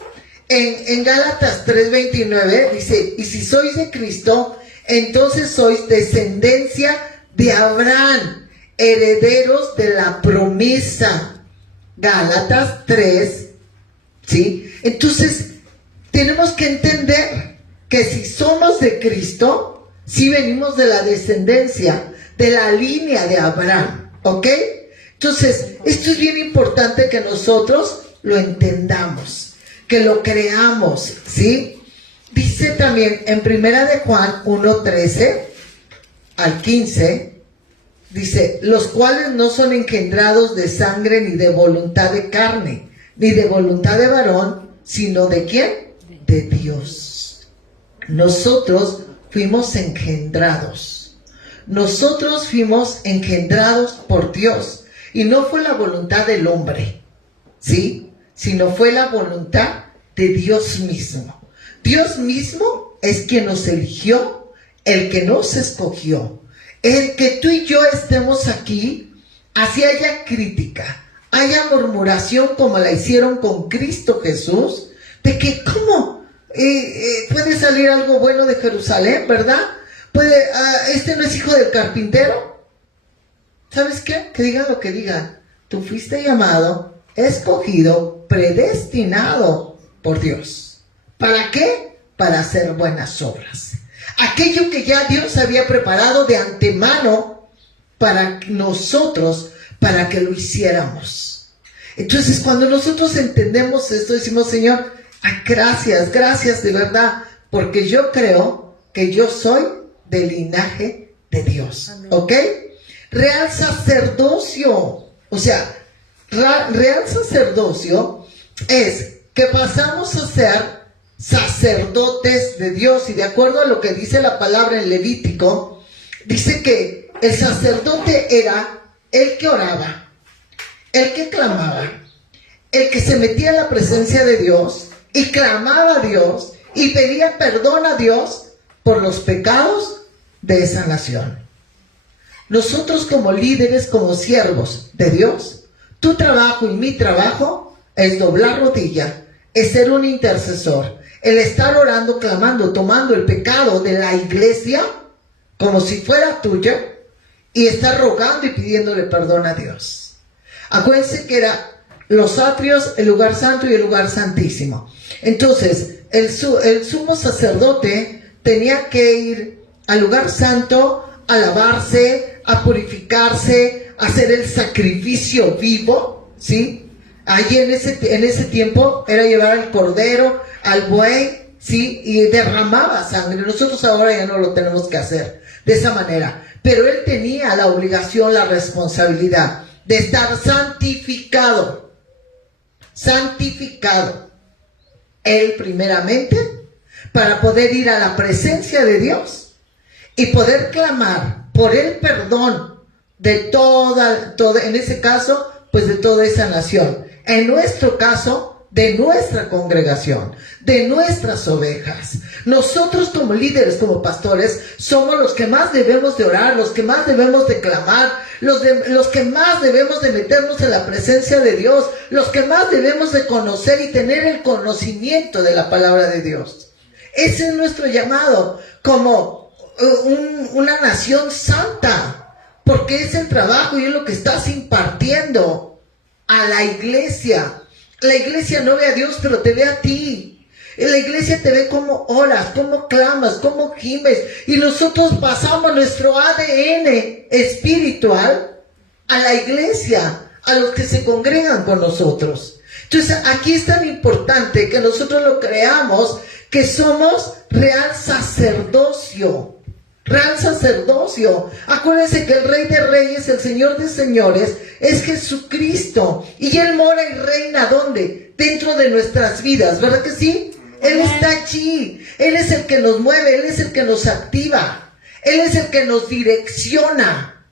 En Gálatas 3:29 dice, y si sois de Cristo, entonces sois descendencia de Abraham, herederos de la promesa. Gálatas 3, ¿sí? Entonces, tenemos que entender que si somos de Cristo, si venimos de la descendencia, de la línea de Abraham, ¿ok? Entonces, esto es bien importante que nosotros lo entendamos, que lo creamos, ¿sí? Dice también en 1 de Juan 1:13 al 15, dice, los cuales no son engendrados de sangre ni de voluntad de carne, ni de voluntad de varón, sino ¿de quién? De Dios. Nosotros fuimos engendrados. Nosotros fuimos engendrados por Dios. Y no fue la voluntad del hombre, ¿sí? Sino fue la voluntad de Dios mismo. Dios mismo es quien nos eligió, el que nos escogió. El que tú y yo estemos aquí, así haya crítica, haya murmuración como la hicieron con Cristo Jesús, de que ¿cómo? Puede salir algo bueno de Jerusalén, ¿verdad? Este no es hijo del carpintero. ¿Sabes qué? Que digan lo que digan. Tú fuiste llamado, escogido, predestinado por Dios. ¿Para qué? Para hacer buenas obras. Aquello que ya Dios había preparado de antemano para nosotros, para que lo hiciéramos. Entonces, cuando nosotros entendemos esto, decimos, Señor, gracias de verdad, porque yo creo que yo soy del linaje de Dios. Amén. ¿Ok? Real sacerdocio. O sea, real sacerdocio es que pasamos a ser sacerdotes de Dios. Y de acuerdo a lo que dice la palabra en Levítico, dice que el sacerdote era el que oraba, el que clamaba, el que se metía en la presencia de Dios y clamaba a Dios y pedía perdón a Dios por los pecados de esa nación. Nosotros como líderes, como siervos de Dios, tu trabajo y mi trabajo es doblar rodilla, es ser un intercesor, el estar orando, clamando, tomando el pecado de la iglesia como si fuera tuyo y estar rogando y pidiéndole perdón a Dios. Acuérdense que era los atrios, el lugar santo y el lugar santísimo. Entonces, el sumo sacerdote tenía que ir al lugar santo a lavarse, a purificarse, a hacer el sacrificio vivo, ¿sí? Allí en ese tiempo era llevar al cordero, al buey, ¿sí? Y derramaba sangre. Nosotros ahora ya no lo tenemos que hacer de esa manera. Pero él tenía la obligación, la responsabilidad de estar santificado. Santificado. Él primeramente, para poder ir a la presencia de Dios y poder clamar por el perdón de toda, en ese caso, pues de toda esa nación. En nuestro caso, de nuestra congregación, de nuestras ovejas. Nosotros como líderes, como pastores, somos los que más debemos de orar, los que más debemos de clamar, los que más debemos de meternos en la presencia de Dios, los que más debemos de conocer y tener el conocimiento de la palabra de Dios. Ese es nuestro llamado como una nación santa, porque es el trabajo y es lo que estás impartiendo a la iglesia. La iglesia no ve a Dios, pero te ve a ti. La iglesia te ve cómo oras, cómo clamas, cómo gimes. Y nosotros pasamos nuestro ADN espiritual a la iglesia, a los que se congregan con nosotros. Entonces, aquí es tan importante que nosotros lo creamos, que somos real sacerdocio. Real sacerdocio. Acuérdense que el Rey de Reyes, el Señor de Señores, es Jesucristo. Y Él mora y reina, ¿dónde? Dentro de nuestras vidas, ¿verdad que sí? Él está allí. Él es el que nos mueve, Él es el que nos activa. Él es el que nos direcciona.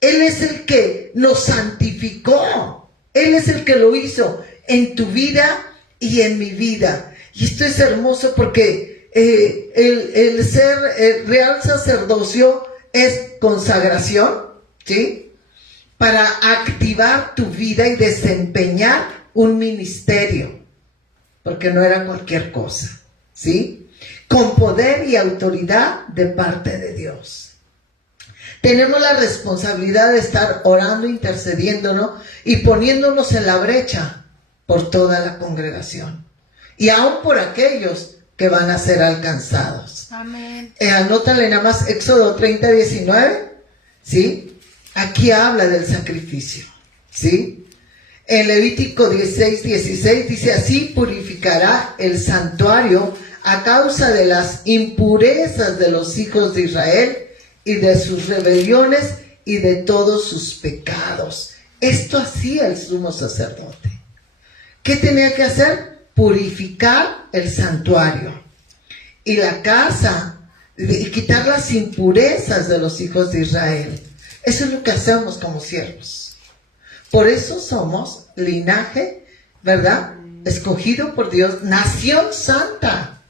Él es el que nos santificó. Él es el que lo hizo en tu vida y en mi vida. Y esto es hermoso porque el ser real sacerdocio es consagración, ¿sí? Para activar tu vida y desempeñar un ministerio, porque no era cualquier cosa, ¿sí? Con poder y autoridad de parte de Dios. Tenemos la responsabilidad de estar orando, intercediéndonos y poniéndonos en la brecha por toda la congregación y aún por aquellos que van a ser alcanzados. Amén. Anótale nada más Éxodo 30:19, ¿sí? Aquí habla del sacrificio, ¿sí? En Levítico 16:16 dice, así purificará el santuario a causa de las impurezas de los hijos de Israel y de sus rebeliones y de todos sus pecados. Esto hacía el sumo sacerdote. ¿Qué tenía que hacer? Purificar el santuario y la casa y quitar las impurezas de los hijos de Israel. Eso es lo que hacemos como siervos. Por eso somos linaje, ¿verdad? Escogido por Dios, nación santa,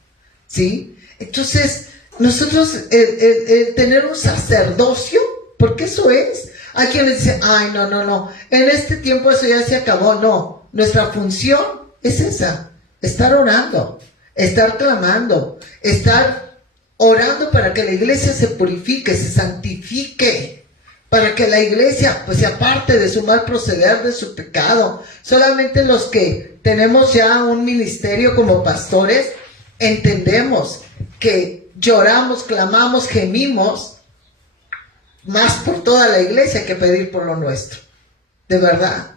¿sí? Entonces, nosotros, el tener un sacerdocio, porque eso es. Hay quienes dicen, ay, no, en este tiempo eso ya se acabó. No, nuestra función es esa, estar orando, estar clamando, estar orando para que la iglesia se purifique, se santifique, para que la iglesia pues se aparte de su mal proceder, de su pecado. Solamente los que tenemos ya un ministerio como pastores entendemos que lloramos, clamamos, gemimos más por toda la iglesia que pedir por lo nuestro, de verdad.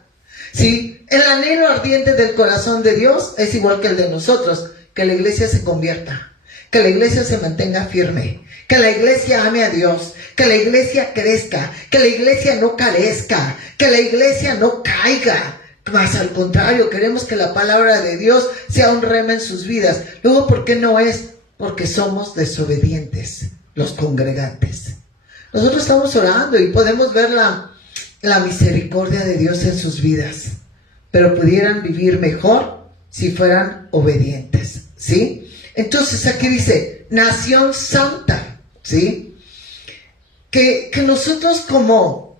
Sí, el anhelo ardiente del corazón de Dios es igual que el de nosotros, que la iglesia se convierta, que la iglesia se mantenga firme, que la iglesia ame a Dios, que la iglesia crezca, que la iglesia no carezca, que la iglesia no caiga. Más al contrario, queremos que la palabra de Dios sea un rema en sus vidas. Luego, ¿por qué no es? Porque somos desobedientes, los congregantes. Nosotros estamos orando y podemos ver la misericordia de Dios en sus vidas, pero pudieran vivir mejor si fueran obedientes, ¿sí? Entonces aquí dice, nación santa, ¿sí? Que nosotros como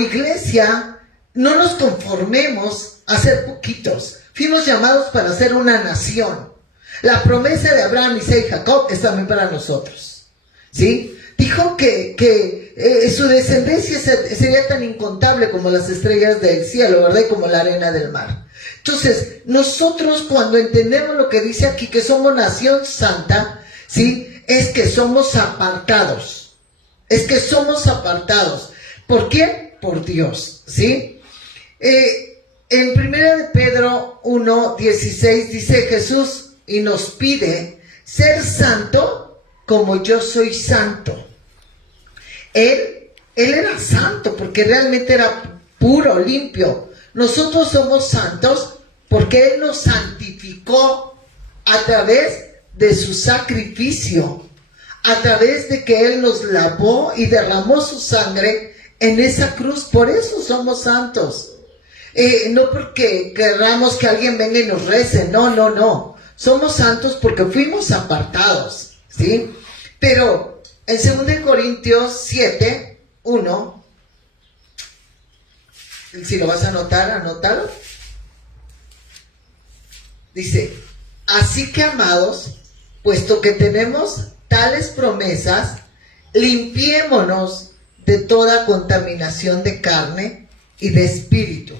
iglesia no nos conformemos a ser poquitos. Fuimos llamados para ser una nación. La promesa de Abraham, Isaac y Jacob es también para nosotros, ¿sí? Dijo que su descendencia sería tan incontable como las estrellas del cielo, ¿verdad? Y como la arena del mar. Entonces, nosotros cuando entendemos lo que dice aquí, que somos nación santa, ¿sí? Es que somos apartados. Es que somos apartados. ¿Por quién? Por Dios, ¿sí? En 1 de Pedro 1:16 dice Jesús y nos pide ser santo como yo soy santo. Él era santo porque realmente era puro, limpio. Nosotros somos santos porque Él nos santificó a través de su sacrificio, a través de que Él nos lavó y derramó su sangre en esa cruz. Por eso somos santos. No porque queramos que alguien venga y nos rece, no. Somos santos porque fuimos apartados, ¿sí? Pero en 2 Corintios 7:1, si lo vas a anotar, anótalo. Dice, así que amados, puesto que tenemos tales promesas, limpiémonos de toda contaminación de carne y de espíritu,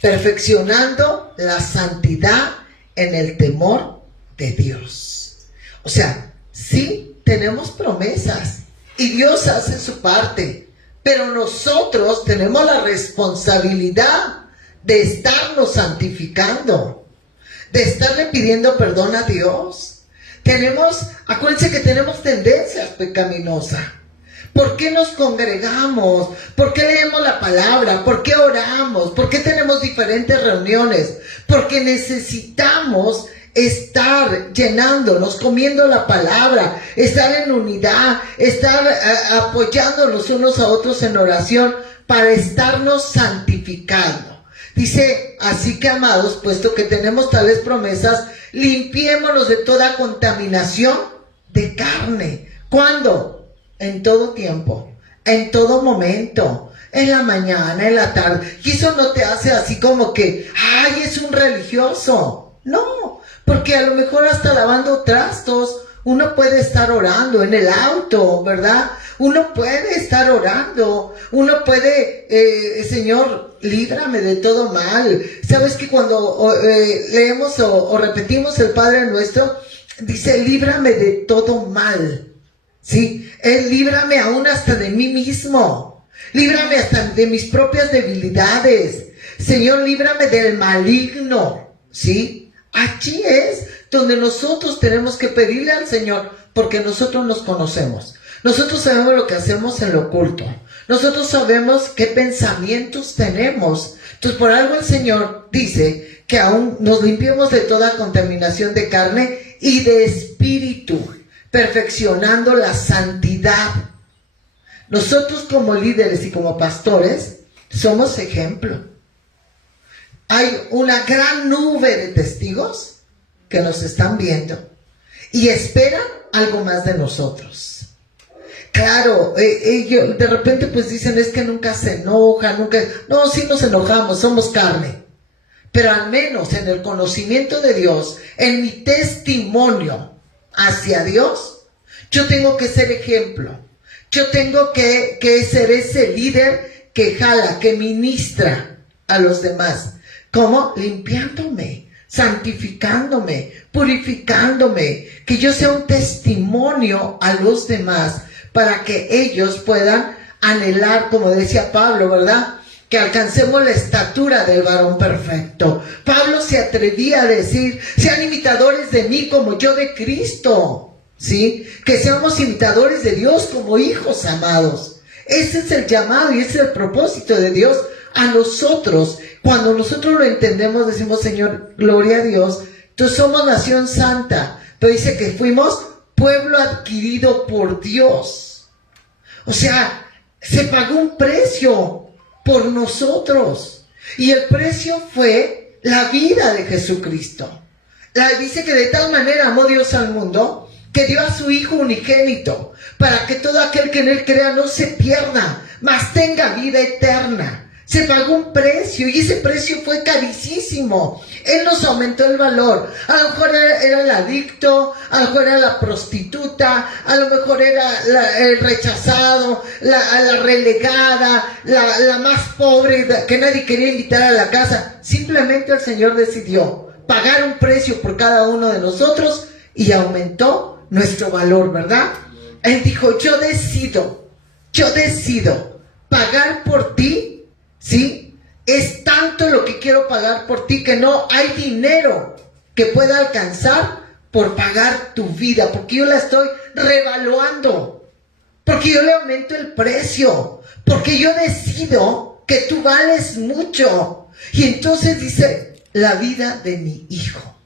perfeccionando la santidad en el temor de Dios. O sea, sí tenemos promesas y Dios hace su parte, pero nosotros tenemos la responsabilidad de estarnos santificando, de estarle pidiendo perdón a Dios. Acuérdense que tenemos tendencias pecaminosas. ¿Por qué nos congregamos? ¿Por qué leemos la palabra? ¿Por qué oramos? ¿Por qué tenemos diferentes reuniones? Porque necesitamos estar llenándonos, comiendo la palabra, estar en unidad, estar apoyándonos unos a otros en oración para estarnos santificando. Dice, así que amados, puesto que tenemos tales promesas, limpiémonos de toda contaminación de carne. ¿Cuándo? En todo tiempo, en todo momento, en la mañana, en la tarde. Y eso no te hace así como que, ay, es un religioso. No, porque a lo mejor hasta lavando trastos, uno puede estar orando en el auto, ¿verdad? Uno puede estar orando, uno puede, Señor, líbrame de todo mal. ¿Sabes que cuando leemos o repetimos el Padre Nuestro, dice, líbrame de todo mal? Sí, Él líbrame aún hasta de mí mismo, líbrame hasta de mis propias debilidades. Señor, líbrame del maligno, ¿sí? Allí es donde nosotros tenemos que pedirle al Señor, porque nosotros nos conocemos. Nosotros sabemos lo que hacemos en lo oculto. Nosotros sabemos qué pensamientos tenemos. Entonces, por algo el Señor dice que aún nos limpiemos de toda contaminación de carne y de espíritu, perfeccionando la santidad. Nosotros como líderes y como pastores somos ejemplo. Hay una gran nube de testigos que nos están viendo y esperan algo más de nosotros. Claro, ellos de repente pues dicen, es que nunca se enojan, nunca... No, sí nos enojamos, somos carne. Pero al menos en el conocimiento de Dios, en mi testimonio hacia Dios, yo tengo que ser ejemplo. Yo tengo que ser ese líder que jala, que ministra a los demás. ¿Cómo? Limpiándome, santificándome, purificándome. Que yo sea un testimonio a los demás para que ellos puedan anhelar, como decía Pablo, ¿verdad? Que alcancemos la estatura del varón perfecto. Pablo se atrevía a decir, sean imitadores de mí como yo de Cristo, ¿sí? Que seamos imitadores de Dios como hijos amados. Ese es el llamado y ese es el propósito de Dios a nosotros. Cuando nosotros lo entendemos, decimos, Señor, gloria a Dios, entonces somos nación santa. Pero dice que fuimos pueblo adquirido por Dios. O sea, se pagó un precio por nosotros. Y el precio fue la vida de Jesucristo. Dice que de tal manera amó Dios al mundo que dio a su Hijo unigénito para que todo aquel que en Él crea no se pierda, mas tenga vida eterna. Se pagó un precio y ese precio fue carísimo. Él nos aumentó el valor. A lo mejor era el adicto, a lo mejor era la prostituta, a lo mejor era el rechazado, la relegada, la más pobre que nadie quería invitar a la casa. Simplemente el Señor decidió pagar un precio por cada uno de nosotros y aumentó nuestro valor, ¿verdad? Él dijo, yo decido pagar por ti. ¿Sí? Es tanto lo que quiero pagar por ti que no hay dinero que pueda alcanzar por pagar tu vida, porque yo la estoy revaluando, porque yo le aumento el precio, porque yo decido que tú vales mucho. Y entonces dice, la vida de mi hijo.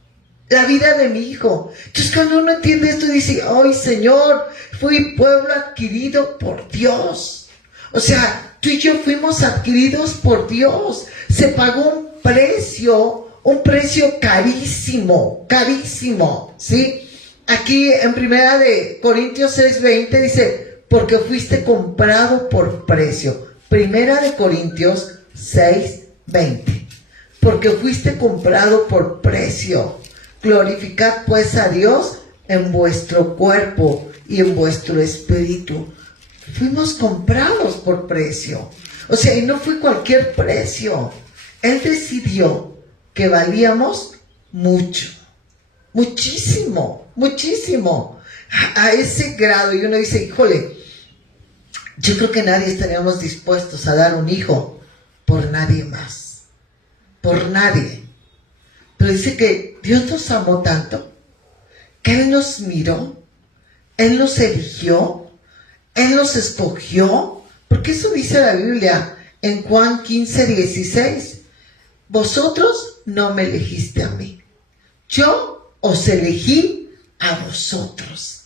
La vida de mi hijo. Entonces cuando uno entiende esto dice, ay Señor, fui pueblo adquirido por Dios. O sea, tú y yo fuimos adquiridos por Dios. Se pagó un precio carísimo, ¿sí? Aquí en 1 Corintios 6:20 dice, porque fuiste comprado por precio. 1 Corintios 6:20. Porque fuiste comprado por precio. Glorificad pues a Dios en vuestro cuerpo y en vuestro espíritu. Fuimos comprados por precio. O sea, y no fue cualquier precio. Él decidió que valíamos mucho. Muchísimo. A ese grado. Y uno dice, híjole, yo creo que nadie estaríamos dispuestos a dar un hijo por nadie más. Por nadie. Pero dice que Dios nos amó tanto, que Él nos miró, Él nos eligió, Él nos escogió, porque eso dice la Biblia en Juan 15:16. Vosotros no me elegiste a mí, yo os elegí a vosotros.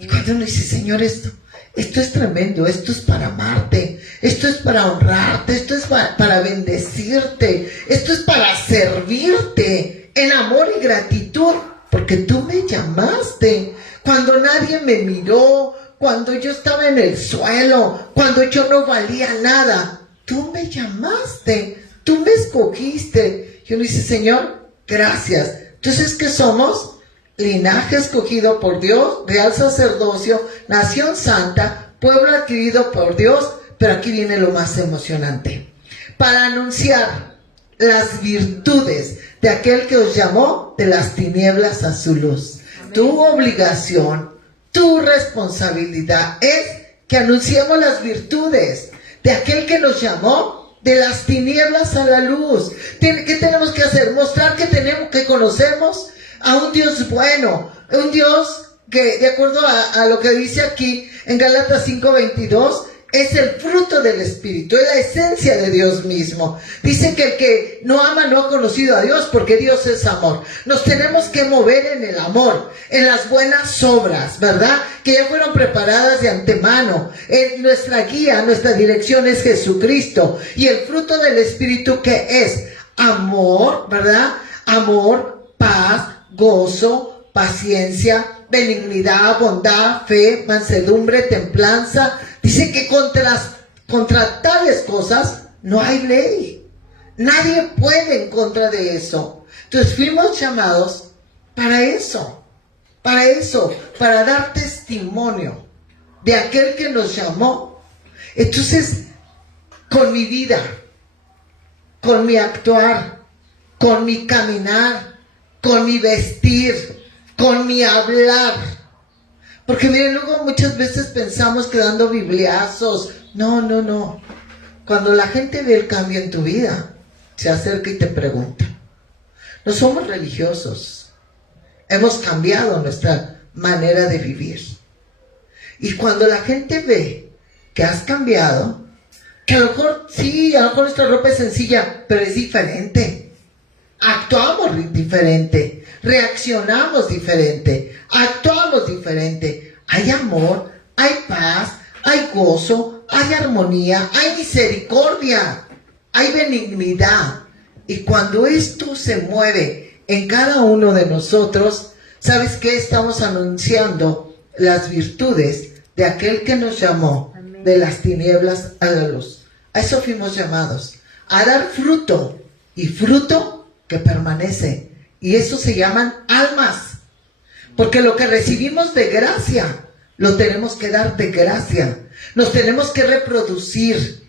Y cuando uno dice, Señor, esto es tremendo, esto es para amarte, esto es para honrarte, esto es para bendecirte, esto es para servirte en amor y gratitud, porque tú me llamaste cuando nadie me miró, cuando yo estaba en el suelo, cuando yo no valía nada. Tú me llamaste, tú me escogiste. Y uno dice, Señor, gracias. Entonces, ¿qué somos? Linaje escogido por Dios, real sacerdocio, nación santa, pueblo adquirido por Dios. Pero aquí viene lo más emocionante. Para anunciar las virtudes de aquel que os llamó de las tinieblas a su luz. Amén. Tu obligación, tu responsabilidad es que anunciemos las virtudes de aquel que nos llamó de las tinieblas a la luz. ¿Qué tenemos que hacer? Mostrar que conocemos a un Dios bueno, un Dios que, de acuerdo a lo que dice aquí en Gálatas 5:22, es el fruto del Espíritu, es la esencia de Dios mismo. Dice que el que no ama no ha conocido a Dios, porque Dios es amor. Nos tenemos que mover en el amor, en las buenas obras, ¿verdad? Que ya fueron preparadas de antemano. Nuestra guía, nuestra dirección es Jesucristo. Y el fruto del Espíritu, que es amor, ¿verdad? Amor, paz, gozo, paciencia, benignidad, bondad, fe, mansedumbre, templanza. Dice que contra tales cosas no hay ley. Nadie puede en contra de eso. Entonces fuimos llamados para eso, para dar testimonio de aquel que nos llamó. Entonces, con mi vida, con mi actuar, con mi caminar, con mi vestir, con mi hablar. Porque miren, luego muchas veces pensamos que dando bibliazos. No. Cuando la gente ve el cambio en tu vida, se acerca y te pregunta. No somos religiosos. Hemos cambiado nuestra manera de vivir. Y cuando la gente ve que has cambiado, que a lo mejor, sí, a lo mejor nuestra ropa es sencilla, pero es diferente. Actuamos diferente, reaccionamos diferente, actuamos diferente. Hay amor, hay paz, hay gozo, hay armonía, hay misericordia, hay benignidad. Y cuando esto se mueve en cada uno de nosotros, ¿sabes qué? Estamos anunciando las virtudes de aquel que nos llamó de las tinieblas a la luz. A eso fuimos llamados, a dar fruto, y fruto que permanece. Y eso se llaman almas. Porque lo que recibimos de gracia, lo tenemos que dar de gracia. Nos tenemos que reproducir.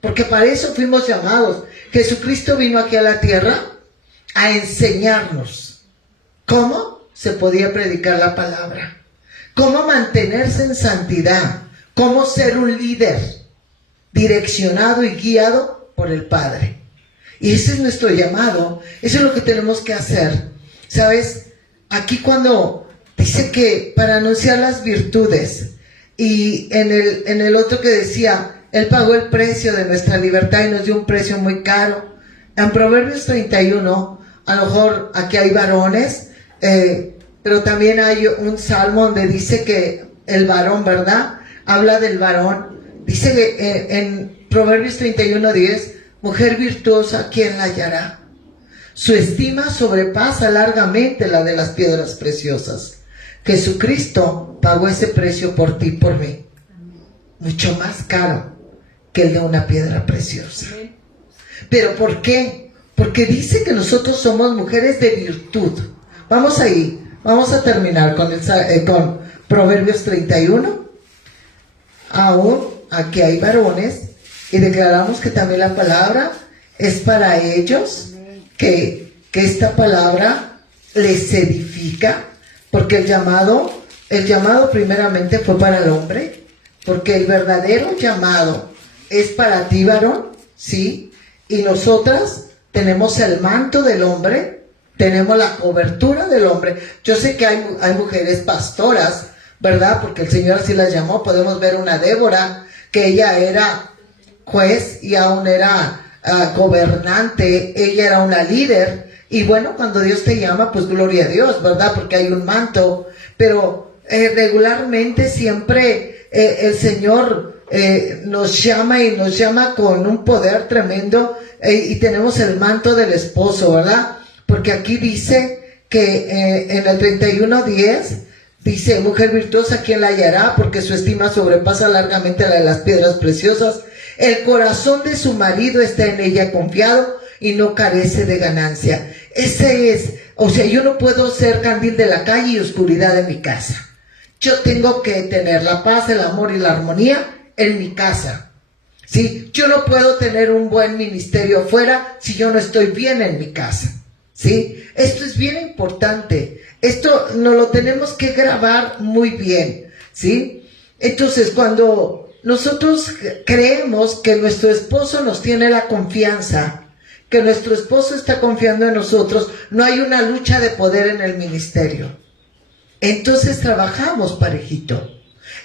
Porque para eso fuimos llamados. Jesucristo vino aquí a la tierra a enseñarnos cómo se podía predicar la palabra, cómo mantenerse en santidad, cómo ser un líder direccionado y guiado por el Padre. Y ese es nuestro llamado, eso es lo que tenemos que hacer. ¿Sabes? Aquí cuando dice que para anunciar las virtudes, y en el otro que decía, Él pagó el precio de nuestra libertad y nos dio un precio muy caro. En Proverbios 31, a lo mejor aquí hay varones, pero también hay un salmo donde dice que el varón, ¿verdad? Habla del varón. Dice que en Proverbios 31:10, mujer virtuosa, ¿quién la hallará? Su estima sobrepasa largamente la de las piedras preciosas. Jesucristo pagó ese precio por ti y por mí. Mucho más caro que el de una piedra preciosa. ¿Pero por qué? Porque dice que nosotros somos mujeres de virtud. Vamos ahí. Vamos a terminar con Proverbios 31. Aún aquí hay varones. Y declaramos que también la palabra es para ellos, que esta palabra les edifica, porque el llamado primeramente fue para el hombre, porque el verdadero llamado es para ti, varón, ¿sí? Y nosotras tenemos el manto del hombre, tenemos la cobertura del hombre. Yo sé que hay mujeres pastoras, ¿verdad? Porque el Señor así las llamó. Podemos ver una Débora, que ella era juez y aún era gobernante, ella era una líder. Y bueno, cuando Dios te llama, pues gloria a Dios, ¿verdad? Porque hay un manto. Pero regularmente siempre el Señor nos llama, y nos llama con un poder tremendo, y tenemos el manto del esposo, ¿verdad? Porque aquí dice que en el 31:10 dice, mujer virtuosa, ¿quién la hallará? Porque su estima sobrepasa largamente la de las piedras preciosas. El corazón de su marido está en ella confiado y no carece de ganancia. Yo no puedo ser candil de la calle y oscuridad de mi casa. Yo tengo que tener la paz, el amor y la armonía en mi casa. ¿Sí? Yo no puedo tener un buen ministerio afuera si yo no estoy bien en mi casa. ¿Sí? Esto es bien importante. Esto nos lo tenemos que grabar muy bien. ¿Sí? Entonces, cuando nosotros creemos que nuestro esposo nos tiene la confianza, que nuestro esposo está confiando en nosotros, no hay una lucha de poder en el ministerio. Entonces trabajamos parejito.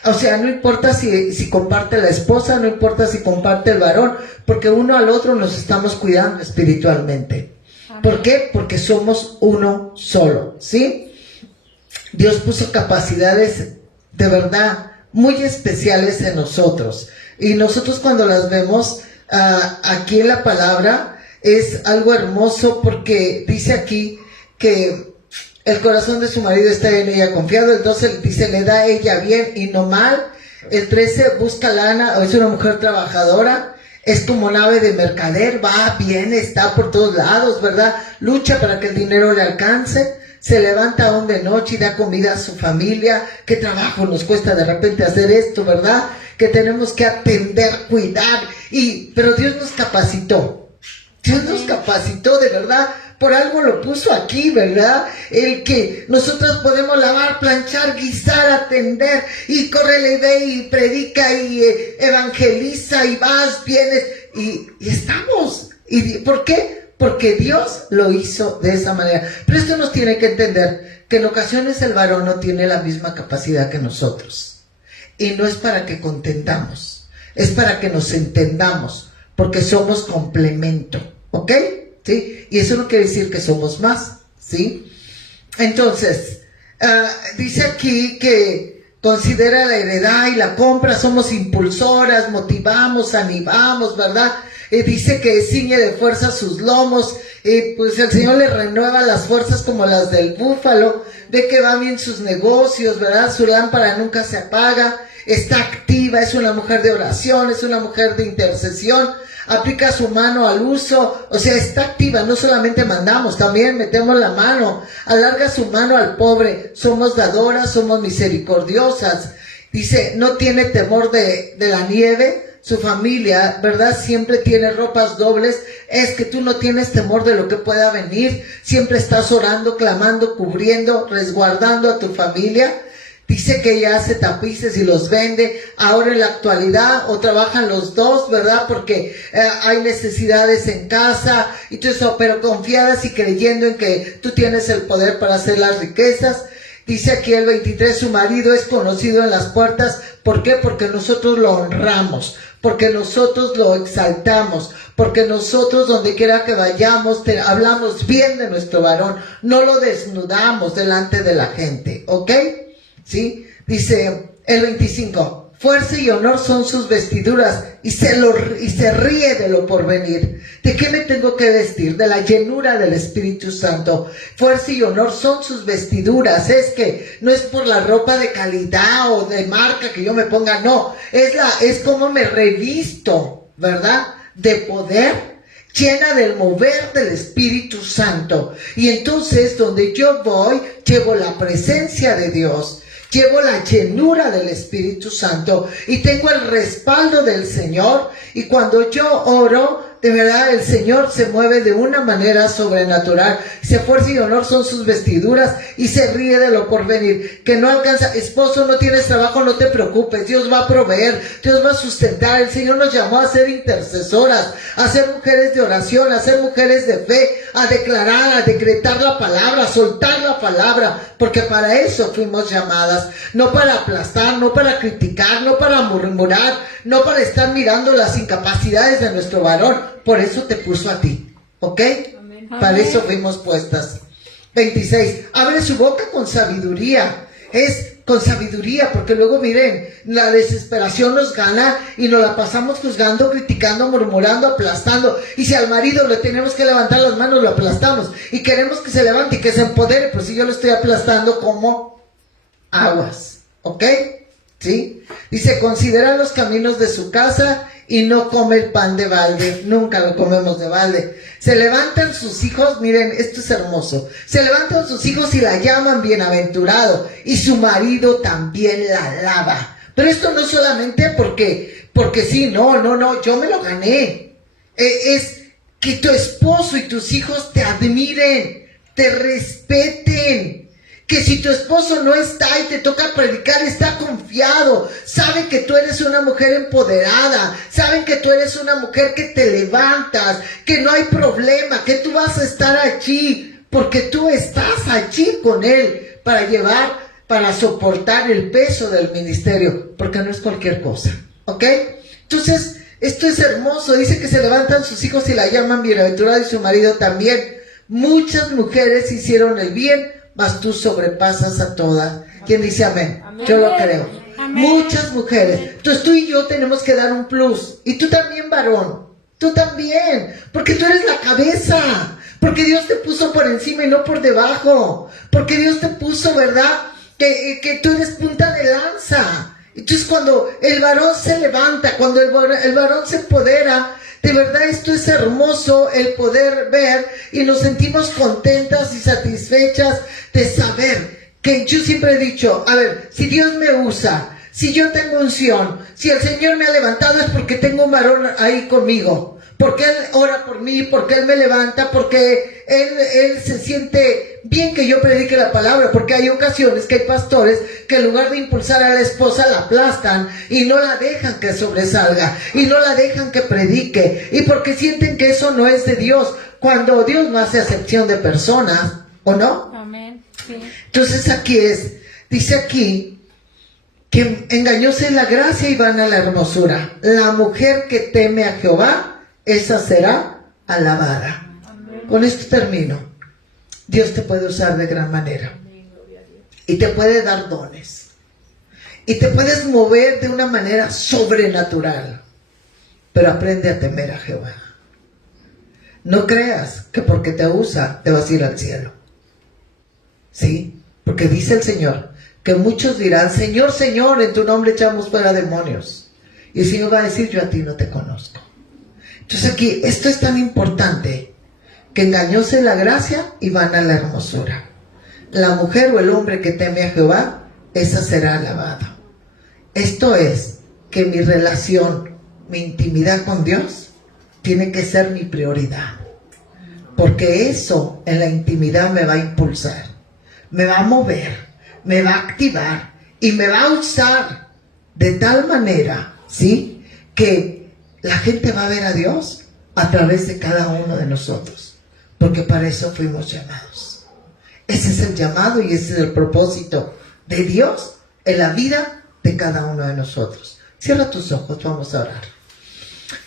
O sea, no importa si comparte la esposa, no importa si comparte el varón, porque uno al otro nos estamos cuidando espiritualmente. ¿Por qué? Porque somos uno solo, ¿sí? Dios puso capacidades de verdad muy especiales en nosotros. Y nosotros cuando las vemos aquí en la palabra, es algo hermoso porque dice aquí que el corazón de su marido está en ella confiado. El 12 dice, le da a ella bien y no mal. El 13, busca lana, es una mujer trabajadora. Es como nave de mercader, va, viene, está por todos lados, ¿verdad? Lucha para que el dinero le alcance. Se levanta aún de noche y da comida a su familia. Qué trabajo nos cuesta de repente hacer esto, ¿verdad? Que tenemos que atender, cuidar. Pero Dios nos capacitó. Dios nos capacitó, de verdad. Por algo lo puso aquí, ¿verdad? El que nosotros podemos lavar, planchar, guisar, atender, y córrele, ve y predica y evangeliza y vas, vienes y estamos. ¿Y por qué? Porque Dios lo hizo de esa manera. Pero esto nos tiene que entender que en ocasiones el varón no tiene la misma capacidad que nosotros. Y no es para que contentamos, es para que nos entendamos, porque somos complemento, ¿ok? ¿Sí? Y eso no quiere decir que somos más, ¿sí? Entonces, dice aquí que considera la heredad y la compra, somos impulsoras, motivamos, animamos, ¿verdad? Dice que ciñe de fuerza sus lomos, pues el Señor le renueva las fuerzas como las del búfalo, ve que va bien sus negocios, ¿verdad? Su lámpara nunca se apaga, está activa, es una mujer de oración, es una mujer de intercesión, aplica su mano al uso, o sea, está activa, no solamente mandamos, también metemos la mano, alarga su mano al pobre, somos dadoras, somos misericordiosas. Dice, no tiene temor de la nieve, su familia, ¿verdad? Siempre tiene ropas dobles, es que tú no tienes temor de lo que pueda venir, siempre estás orando, clamando, cubriendo, resguardando a tu familia. Dice que ella hace tapices y los vende, ahora en la actualidad, o trabajan los dos, ¿verdad? Porque hay necesidades en casa, y todo eso, pero confiadas y creyendo en que tú tienes el poder para hacer las riquezas. Dice aquí el 23, su marido es conocido en las puertas. ¿Por qué? Porque nosotros lo honramos, porque nosotros lo exaltamos, porque nosotros donde quiera que vayamos hablamos bien de nuestro varón, no lo desnudamos delante de la gente, ¿ok? ¿Sí? Dice el 25, fuerza y honor son sus vestiduras, y se ríe de lo porvenir. ¿De qué me tengo que vestir? De la llenura del Espíritu Santo. Fuerza y honor son sus vestiduras. Es que no es por la ropa de calidad o de marca que yo me ponga, no, es como me revisto, ¿verdad? De poder, llena del mover del Espíritu Santo. Y entonces donde yo voy, llevo la presencia de Dios, llevo la llenura del Espíritu Santo y tengo el respaldo del Señor. Y cuando yo oro, de verdad el Señor se mueve de una manera sobrenatural. Dice, fuerza y honor son sus vestiduras, y se ríe de lo porvenir. Que no alcanza, esposo, no tienes trabajo, no te preocupes, Dios va a proveer, Dios va a sustentar. El Señor nos llamó a ser intercesoras, a ser mujeres de oración, a ser mujeres de fe, a declarar, a decretar la palabra, a soltar la palabra, porque para eso fuimos llamadas, no para aplastar, no para criticar, no para murmurar, no para estar mirando las incapacidades de nuestro varón. Por eso te puso a ti, ¿ok? Amén. Para eso fuimos puestas. 26, abre su boca con sabiduría. Es con sabiduría, porque luego miren, la desesperación nos gana y nos la pasamos juzgando, criticando, murmurando, aplastando. Y si al marido le tenemos que levantar las manos, lo aplastamos. Y queremos que se levante y que se empodere, pues si yo lo estoy aplastando como aguas, ¿ok? ¿Sí? Dice, considera los caminos de su casa y no come el pan de balde. Nunca lo comemos de balde. Se levantan sus hijos, miren, esto es hermoso. Se levantan sus hijos y la llaman bienaventurado, y su marido también la alaba. Pero esto no solamente porque sí, no, yo me lo gané. Es que tu esposo y tus hijos te admiren, te respeten. Que si tu esposo no está y te toca predicar, está confiado, sabe que tú eres una mujer empoderada, saben que tú eres una mujer que te levantas, que no hay problema, que tú vas a estar allí, porque tú estás allí con él para llevar para soportar el peso del ministerio, porque no es cualquier cosa, ¿ok? Entonces, esto es hermoso. Dice que se levantan sus hijos y la llaman bienaventurada y su marido también. Muchas mujeres hicieron el bien, mas tú sobrepasas a todas. ¿Quién dice amén? Yo lo creo. Muchas mujeres. Entonces tú y yo tenemos que dar un plus. Y tú también, varón. Tú también. Porque tú eres la cabeza. Porque Dios te puso por encima y no por debajo. Porque Dios te puso, ¿verdad? Que tú eres punta de lanza. Entonces cuando el varón se levanta, cuando el varón se empodera, de verdad esto es hermoso, el poder ver, y nos sentimos contentas y satisfechas de saber que yo siempre he dicho, a ver, si Dios me usa, si yo tengo unción, si el Señor me ha levantado es porque tengo un varón ahí conmigo, porque Él ora por mí, porque Él me levanta, porque Él se siente bien que yo predique la palabra, porque hay ocasiones que hay pastores que en lugar de impulsar a la esposa la aplastan y no la dejan que sobresalga y no la dejan que predique, y porque sienten que eso no es de Dios, cuando Dios no hace acepción de personas, ¿o no? Amén. Sí. Entonces dice aquí que engañosa es la gracia y vana la hermosura. La mujer que teme a Jehová, esa será alabada. Con esto termino. Dios te puede usar de gran manera. Y te puede dar dones. Y te puedes mover de una manera sobrenatural. Pero aprende a temer a Jehová. No creas que porque te usa te vas a ir al cielo. ¿Sí? Porque dice el Señor que muchos dirán, Señor, Señor, en tu nombre echamos fuera demonios. Y el Señor va a decir, yo a ti no te conozco. Entonces aquí, esto es tan importante, que engañosa es la gracia y vana la hermosura. La mujer o el hombre que teme a Jehová, esa será alabada. Esto es, que mi relación, mi intimidad con Dios, tiene que ser mi prioridad. Porque eso en la intimidad me va a impulsar, me va a mover, me va a activar y me va a usar de tal manera, ¿sí?, que la gente va a ver a Dios a través de cada uno de nosotros, porque para eso fuimos llamados. Ese es el llamado y ese es el propósito de Dios en la vida de cada uno de nosotros. Cierra tus ojos, vamos a orar.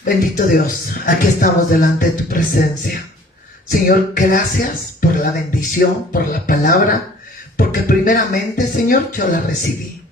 Bendito Dios, aquí estamos delante de tu presencia. Señor, gracias por la bendición, por la palabra, porque primeramente, Señor, yo la recibí,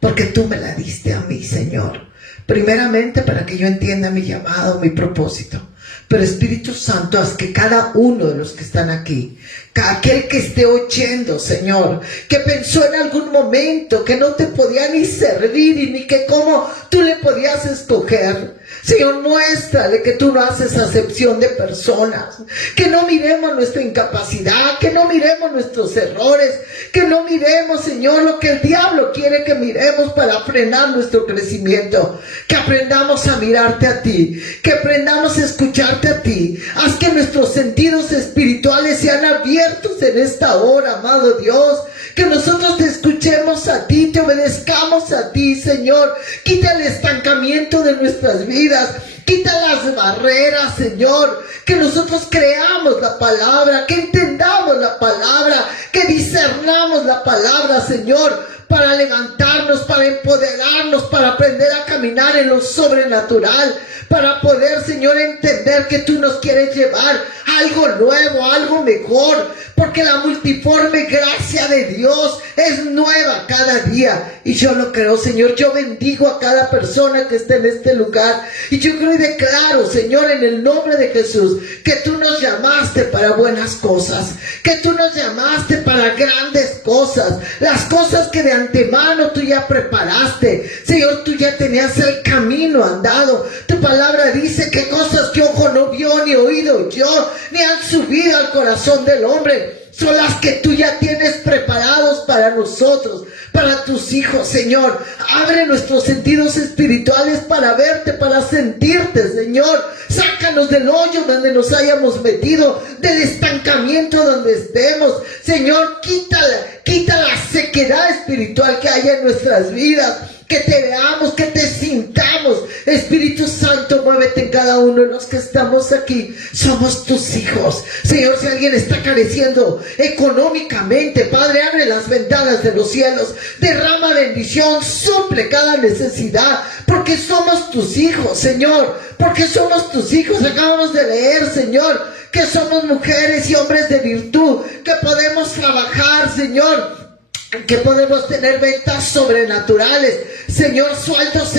porque tú me la diste a mí, Señor. Primeramente para que yo entienda mi llamado, mi propósito. Pero Espíritu Santo, haz que cada uno de los que están aquí, aquel que esté oyendo, Señor, que pensó en algún momento que no te podía ni servir y ni que cómo tú le podías escoger, Señor, muéstrale que tú no haces acepción de personas, que no miremos nuestra incapacidad, que no miremos nuestros errores, que no miremos, Señor, lo que el diablo quiere que miremos para frenar nuestro crecimiento, que aprendamos a mirarte a ti, que aprendamos a escucharte a ti. Haz que nuestros sentidos espirituales sean abiertos en esta hora, amado Dios, que nosotros te escuchemos a ti, te obedezcamos a ti, Señor. Quita el estancamiento de nuestras vidas, quita las barreras, Señor, que nosotros creamos la palabra, que entendamos la palabra, que discernamos la palabra, Señor, para levantarnos, para empoderarnos, para aprender a caminar en lo sobrenatural, para poder, Señor, entender que tú nos quieres llevar a algo nuevo, a algo mejor, porque la multiforme gracia de Dios es nueva cada día. Y yo lo creo, Señor. Yo bendigo a cada persona que esté en este lugar, y yo creo y declaro, Señor, en el nombre de Jesús, que tú nos llamaste para buenas cosas, que tú nos llamaste para grandes cosas, las cosas que de antemano tú ya preparaste, Señor. Tú ya tenías el camino andado. Tu palabra dice que cosas que ojo no vio, ni oído yo, ni han subido al corazón del hombre, son las que tú ya tienes preparados para nosotros, para tus hijos, Señor. Abre nuestros sentidos espirituales para verte, para sentirte, Señor. Sácanos del hoyo donde nos hayamos metido, del estancamiento donde estemos, Señor. Quita la sequedad espiritual que haya en nuestras vidas. Que te veamos, que te sintamos, Espíritu Santo, muévete en cada uno de los que estamos aquí. Somos tus hijos. Señor, si alguien está careciendo económicamente, Padre, abre las ventanas de los cielos, derrama bendición, suple cada necesidad, porque somos tus hijos, Señor, porque somos tus hijos. Acabamos de leer, Señor, que somos mujeres y hombres de virtud, que podemos trabajar, Señor, que podemos tener ventas sobrenaturales, Señor, sueldos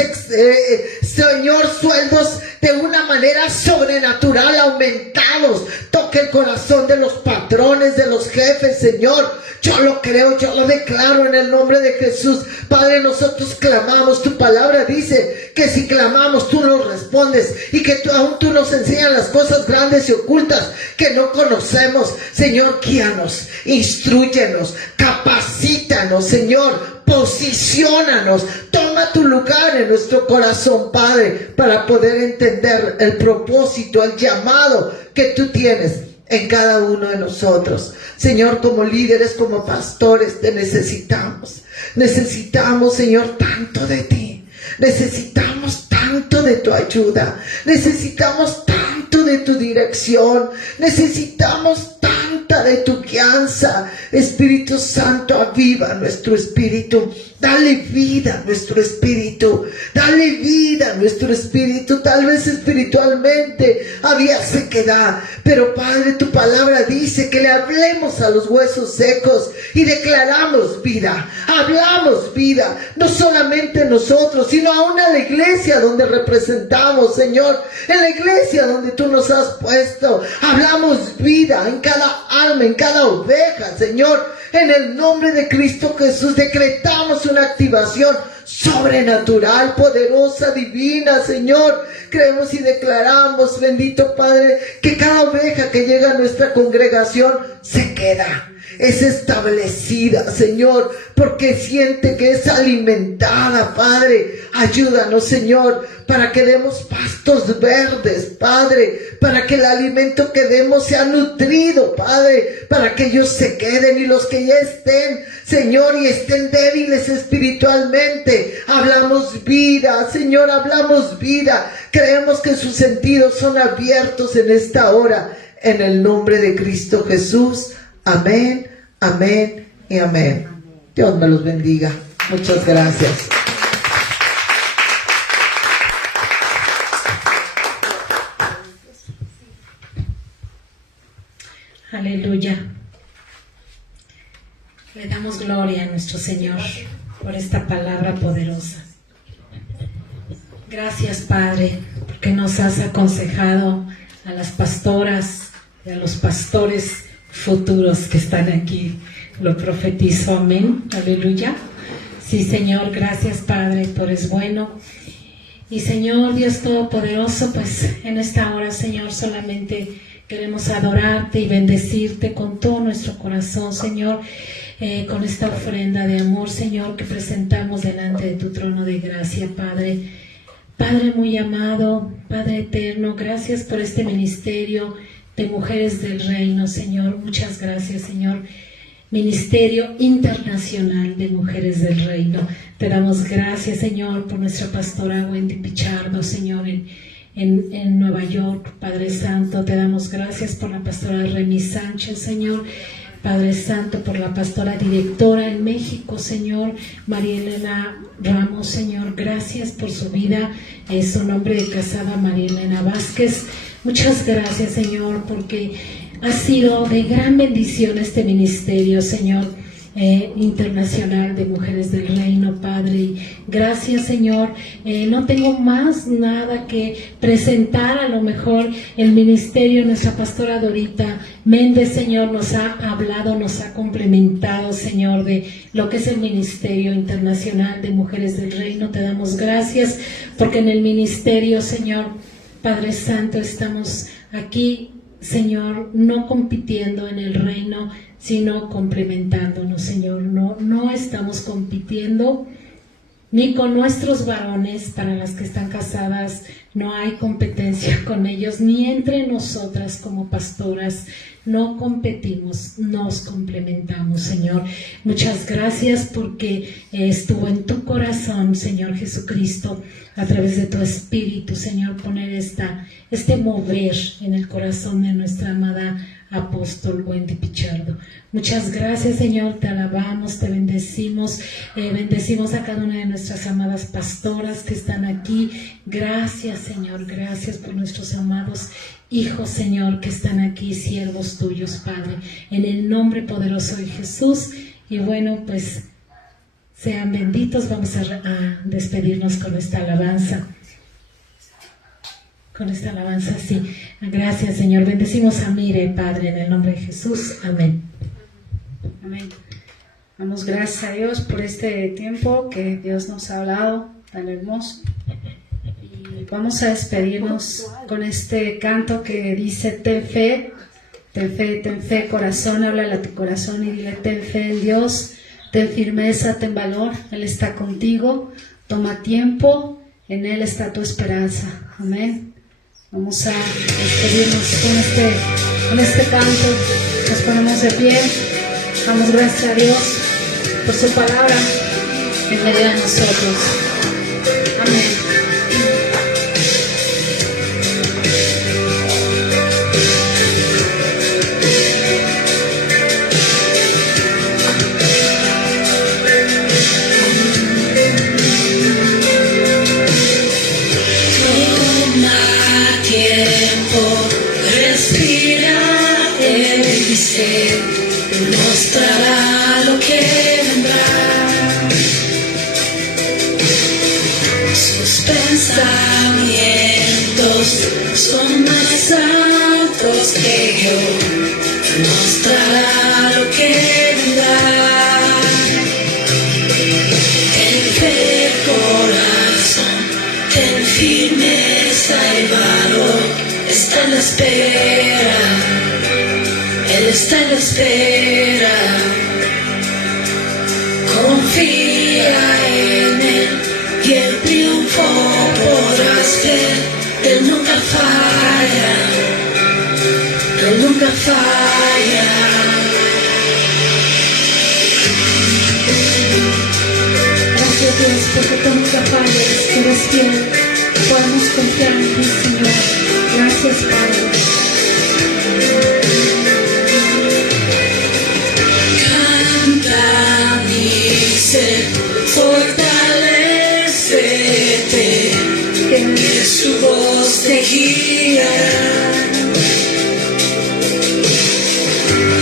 de una manera sobrenatural aumentados. Toque el corazón de los patrones, de los jefes, Señor. Yo lo creo, yo lo declaro en el nombre de Jesús. Padre, nosotros clamamos. Tu palabra dice que si clamamos, tú nos respondes, y que aún tú nos enseñas las cosas grandes y ocultas que no conocemos. Señor, guíanos, instrúyenos, capacítanos, Señor, posiciónanos, toma tu lugar en nuestro corazón, Padre, para poder entender el propósito, el llamado que tú tienes en cada uno de nosotros. Señor, como líderes, como pastores, te necesitamos. Necesitamos, Señor, tanto de ti. Necesitamos tanto de tu ayuda. Necesitamos tanto de tu dirección. Necesitamos tanta de tu guianza. Espíritu Santo, aviva nuestro espíritu. Dale vida a nuestro espíritu. Dale vida a nuestro espíritu. Tal vez espiritualmente había sequedad, pero Padre, tu palabra dice que le hablemos a los huesos secos y declaramos vida. Hablamos vida, no solamente nosotros, sino aún a la iglesia donde representamos, Señor. En la iglesia donde tú nos has puesto, hablamos vida en cada alma, en cada oveja, Señor. En el nombre de Cristo Jesús decretamos una activación sobrenatural, poderosa, divina, Señor. Creemos y declaramos, bendito Padre, que cada oveja que llega a nuestra congregación se queda, es establecida, Señor, porque siente que es alimentada, Padre. Ayúdanos, Señor, para que demos pastos verdes, Padre, para que el alimento que demos sea nutrido, Padre, para que ellos se queden, y los que ya estén, Señor, y estén débiles espiritualmente, hablamos vida, Señor, hablamos vida. Creemos que sus sentidos son abiertos en esta hora, en el nombre de Cristo Jesús. Amén, amén y amén. Dios me los bendiga. Muchas gracias. Aleluya. Le damos gloria a nuestro Señor por esta palabra poderosa. Gracias, Padre, porque nos has aconsejado a las pastoras y a los pastores futuros que están aquí. Lo profetizo, amén, aleluya. Sí, Señor, gracias, Padre, tú eres bueno. Y Señor, Dios Todopoderoso, pues en esta hora, Señor, solamente queremos adorarte y bendecirte con todo nuestro corazón, Señor, con esta ofrenda de amor, Señor, que presentamos delante de tu trono de gracia, Padre. Padre muy amado, Padre eterno, gracias por este ministerio de mujeres del reino, Señor. Muchas gracias, Señor. Ministerio Internacional de Mujeres del Reino. Te damos gracias, Señor, por nuestra pastora Wendy Pichardo, Señor, en Nueva York, Padre Santo. Te damos gracias por la pastora Remy Sánchez, Señor. Padre Santo, por la pastora directora en México, Señor, María Elena Ramos, Señor. Gracias por su vida, su nombre de casada, María Elena Vázquez. Muchas gracias, Señor, porque ha sido de gran bendición este ministerio, Señor, internacional de Mujeres del Reino, Padre. Y gracias, Señor. No tengo más nada que presentar. A lo mejor el ministerio, nuestra pastora Dorita Méndez, Señor, nos ha hablado, nos ha complementado, Señor, de lo que es el Ministerio Internacional de Mujeres del Reino. Te damos gracias porque en el ministerio, Señor, Padre Santo, estamos aquí, Señor, no compitiendo en el reino, sino complementándonos, Señor. No estamos compitiendo ni con nuestros varones. Para las que están casadas, no hay competencia con ellos, ni entre nosotras como pastoras, no competimos, nos complementamos, Señor. Muchas gracias porque estuvo en tu corazón, Señor Jesucristo, a través de tu Espíritu, Señor, poner este mover en el corazón de nuestra amada apóstol Wendy Pichardo. Muchas gracias, Señor, te alabamos, te bendecimos, bendecimos a cada una de nuestras amadas pastoras que están aquí. Gracias, Señor, gracias por nuestros amados hijos, Señor, que están aquí, siervos tuyos, Padre, en el nombre poderoso de Jesús. Y bueno, pues sean benditos. Vamos a despedirnos con esta alabanza. Con esta alabanza, sí. Gracias, Señor. Bendecimos a Mire, Padre, en el nombre de Jesús. Amén. Amén. Damos gracias a Dios por este tiempo que Dios nos ha hablado tan hermoso. Y vamos a despedirnos con este canto que dice: ten fe, corazón, háblale a tu corazón y dile: ten fe en Dios, ten firmeza, ten valor, Él está contigo, toma tiempo, en Él está tu esperanza. Amén. Vamos a despedirnos con este canto. Nos ponemos de pie. Damos gracias a Dios por su palabra en medio de nosotros. Amén. Mostrará lo que vendrá. Sus pensamientos son más altos que yo. Mostrará lo que vendrá. Ten fe, corazón, ten firmeza y valor. Está en la espera. Él está en la espera, confía en Él y el triunfo podrás ver. Él nunca falla, Él nunca falla. Gracias, Dios, porque tú nunca fallas, tú eres fiel. Podemos confiar en ti, Señor. Gracias, Padre. Fortalécete, que su voz te guía.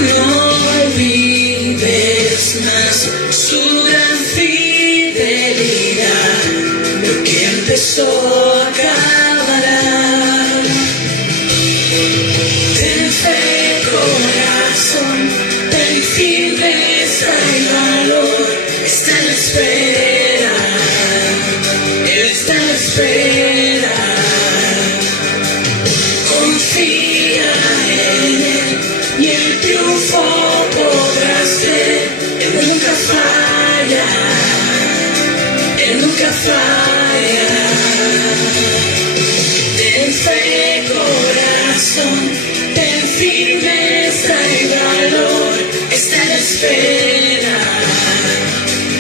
No olvides más su gran fidelidad. Lo que empezó acabará. Ten fe, corazón, ten firmeza y valor. Está en la espera, Él está en la espera. Confía en Él y el triunfo podrás ver. Él nunca falla, Él nunca falla. Ten fe, corazón, ten firmeza y valor. Está en la espera.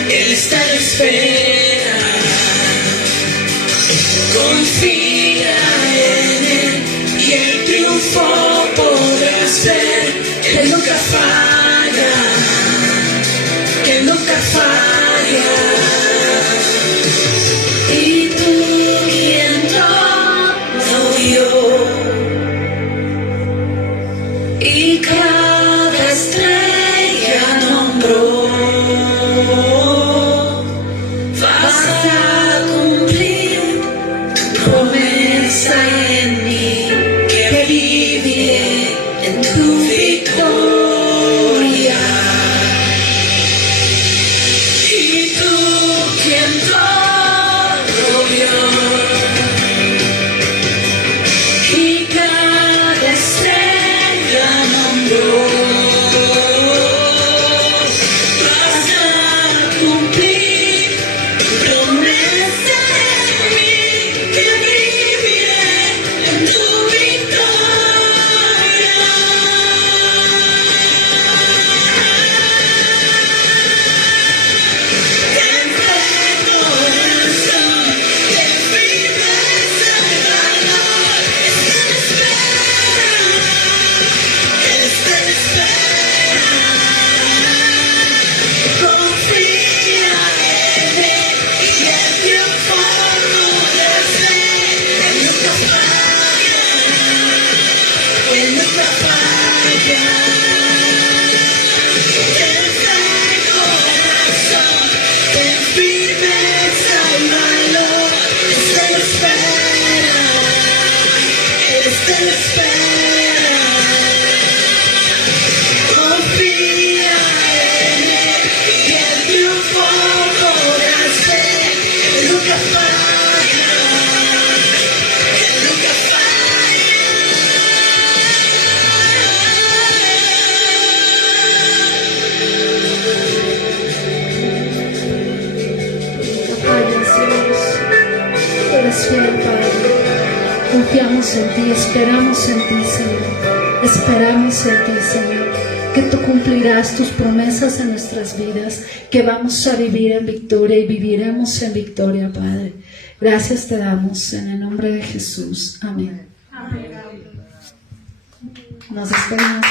Él está en la espera, confía en Él y el triunfo podrás ver. Él nunca falla, Él nunca falla. Y tú quien no vio y cada estrella nombró. Vas a cumplir tu promesa en mí, que viviré en tu victoria. confiamos en ti, esperamos en ti, Señor. Esperamos en ti, Señor, que tú cumplirás tus promesas en nuestras vidas, que vamos a vivir en victoria y viviremos en victoria, Padre. Gracias te damos en el nombre de Jesús. Amén. Nos despedimos.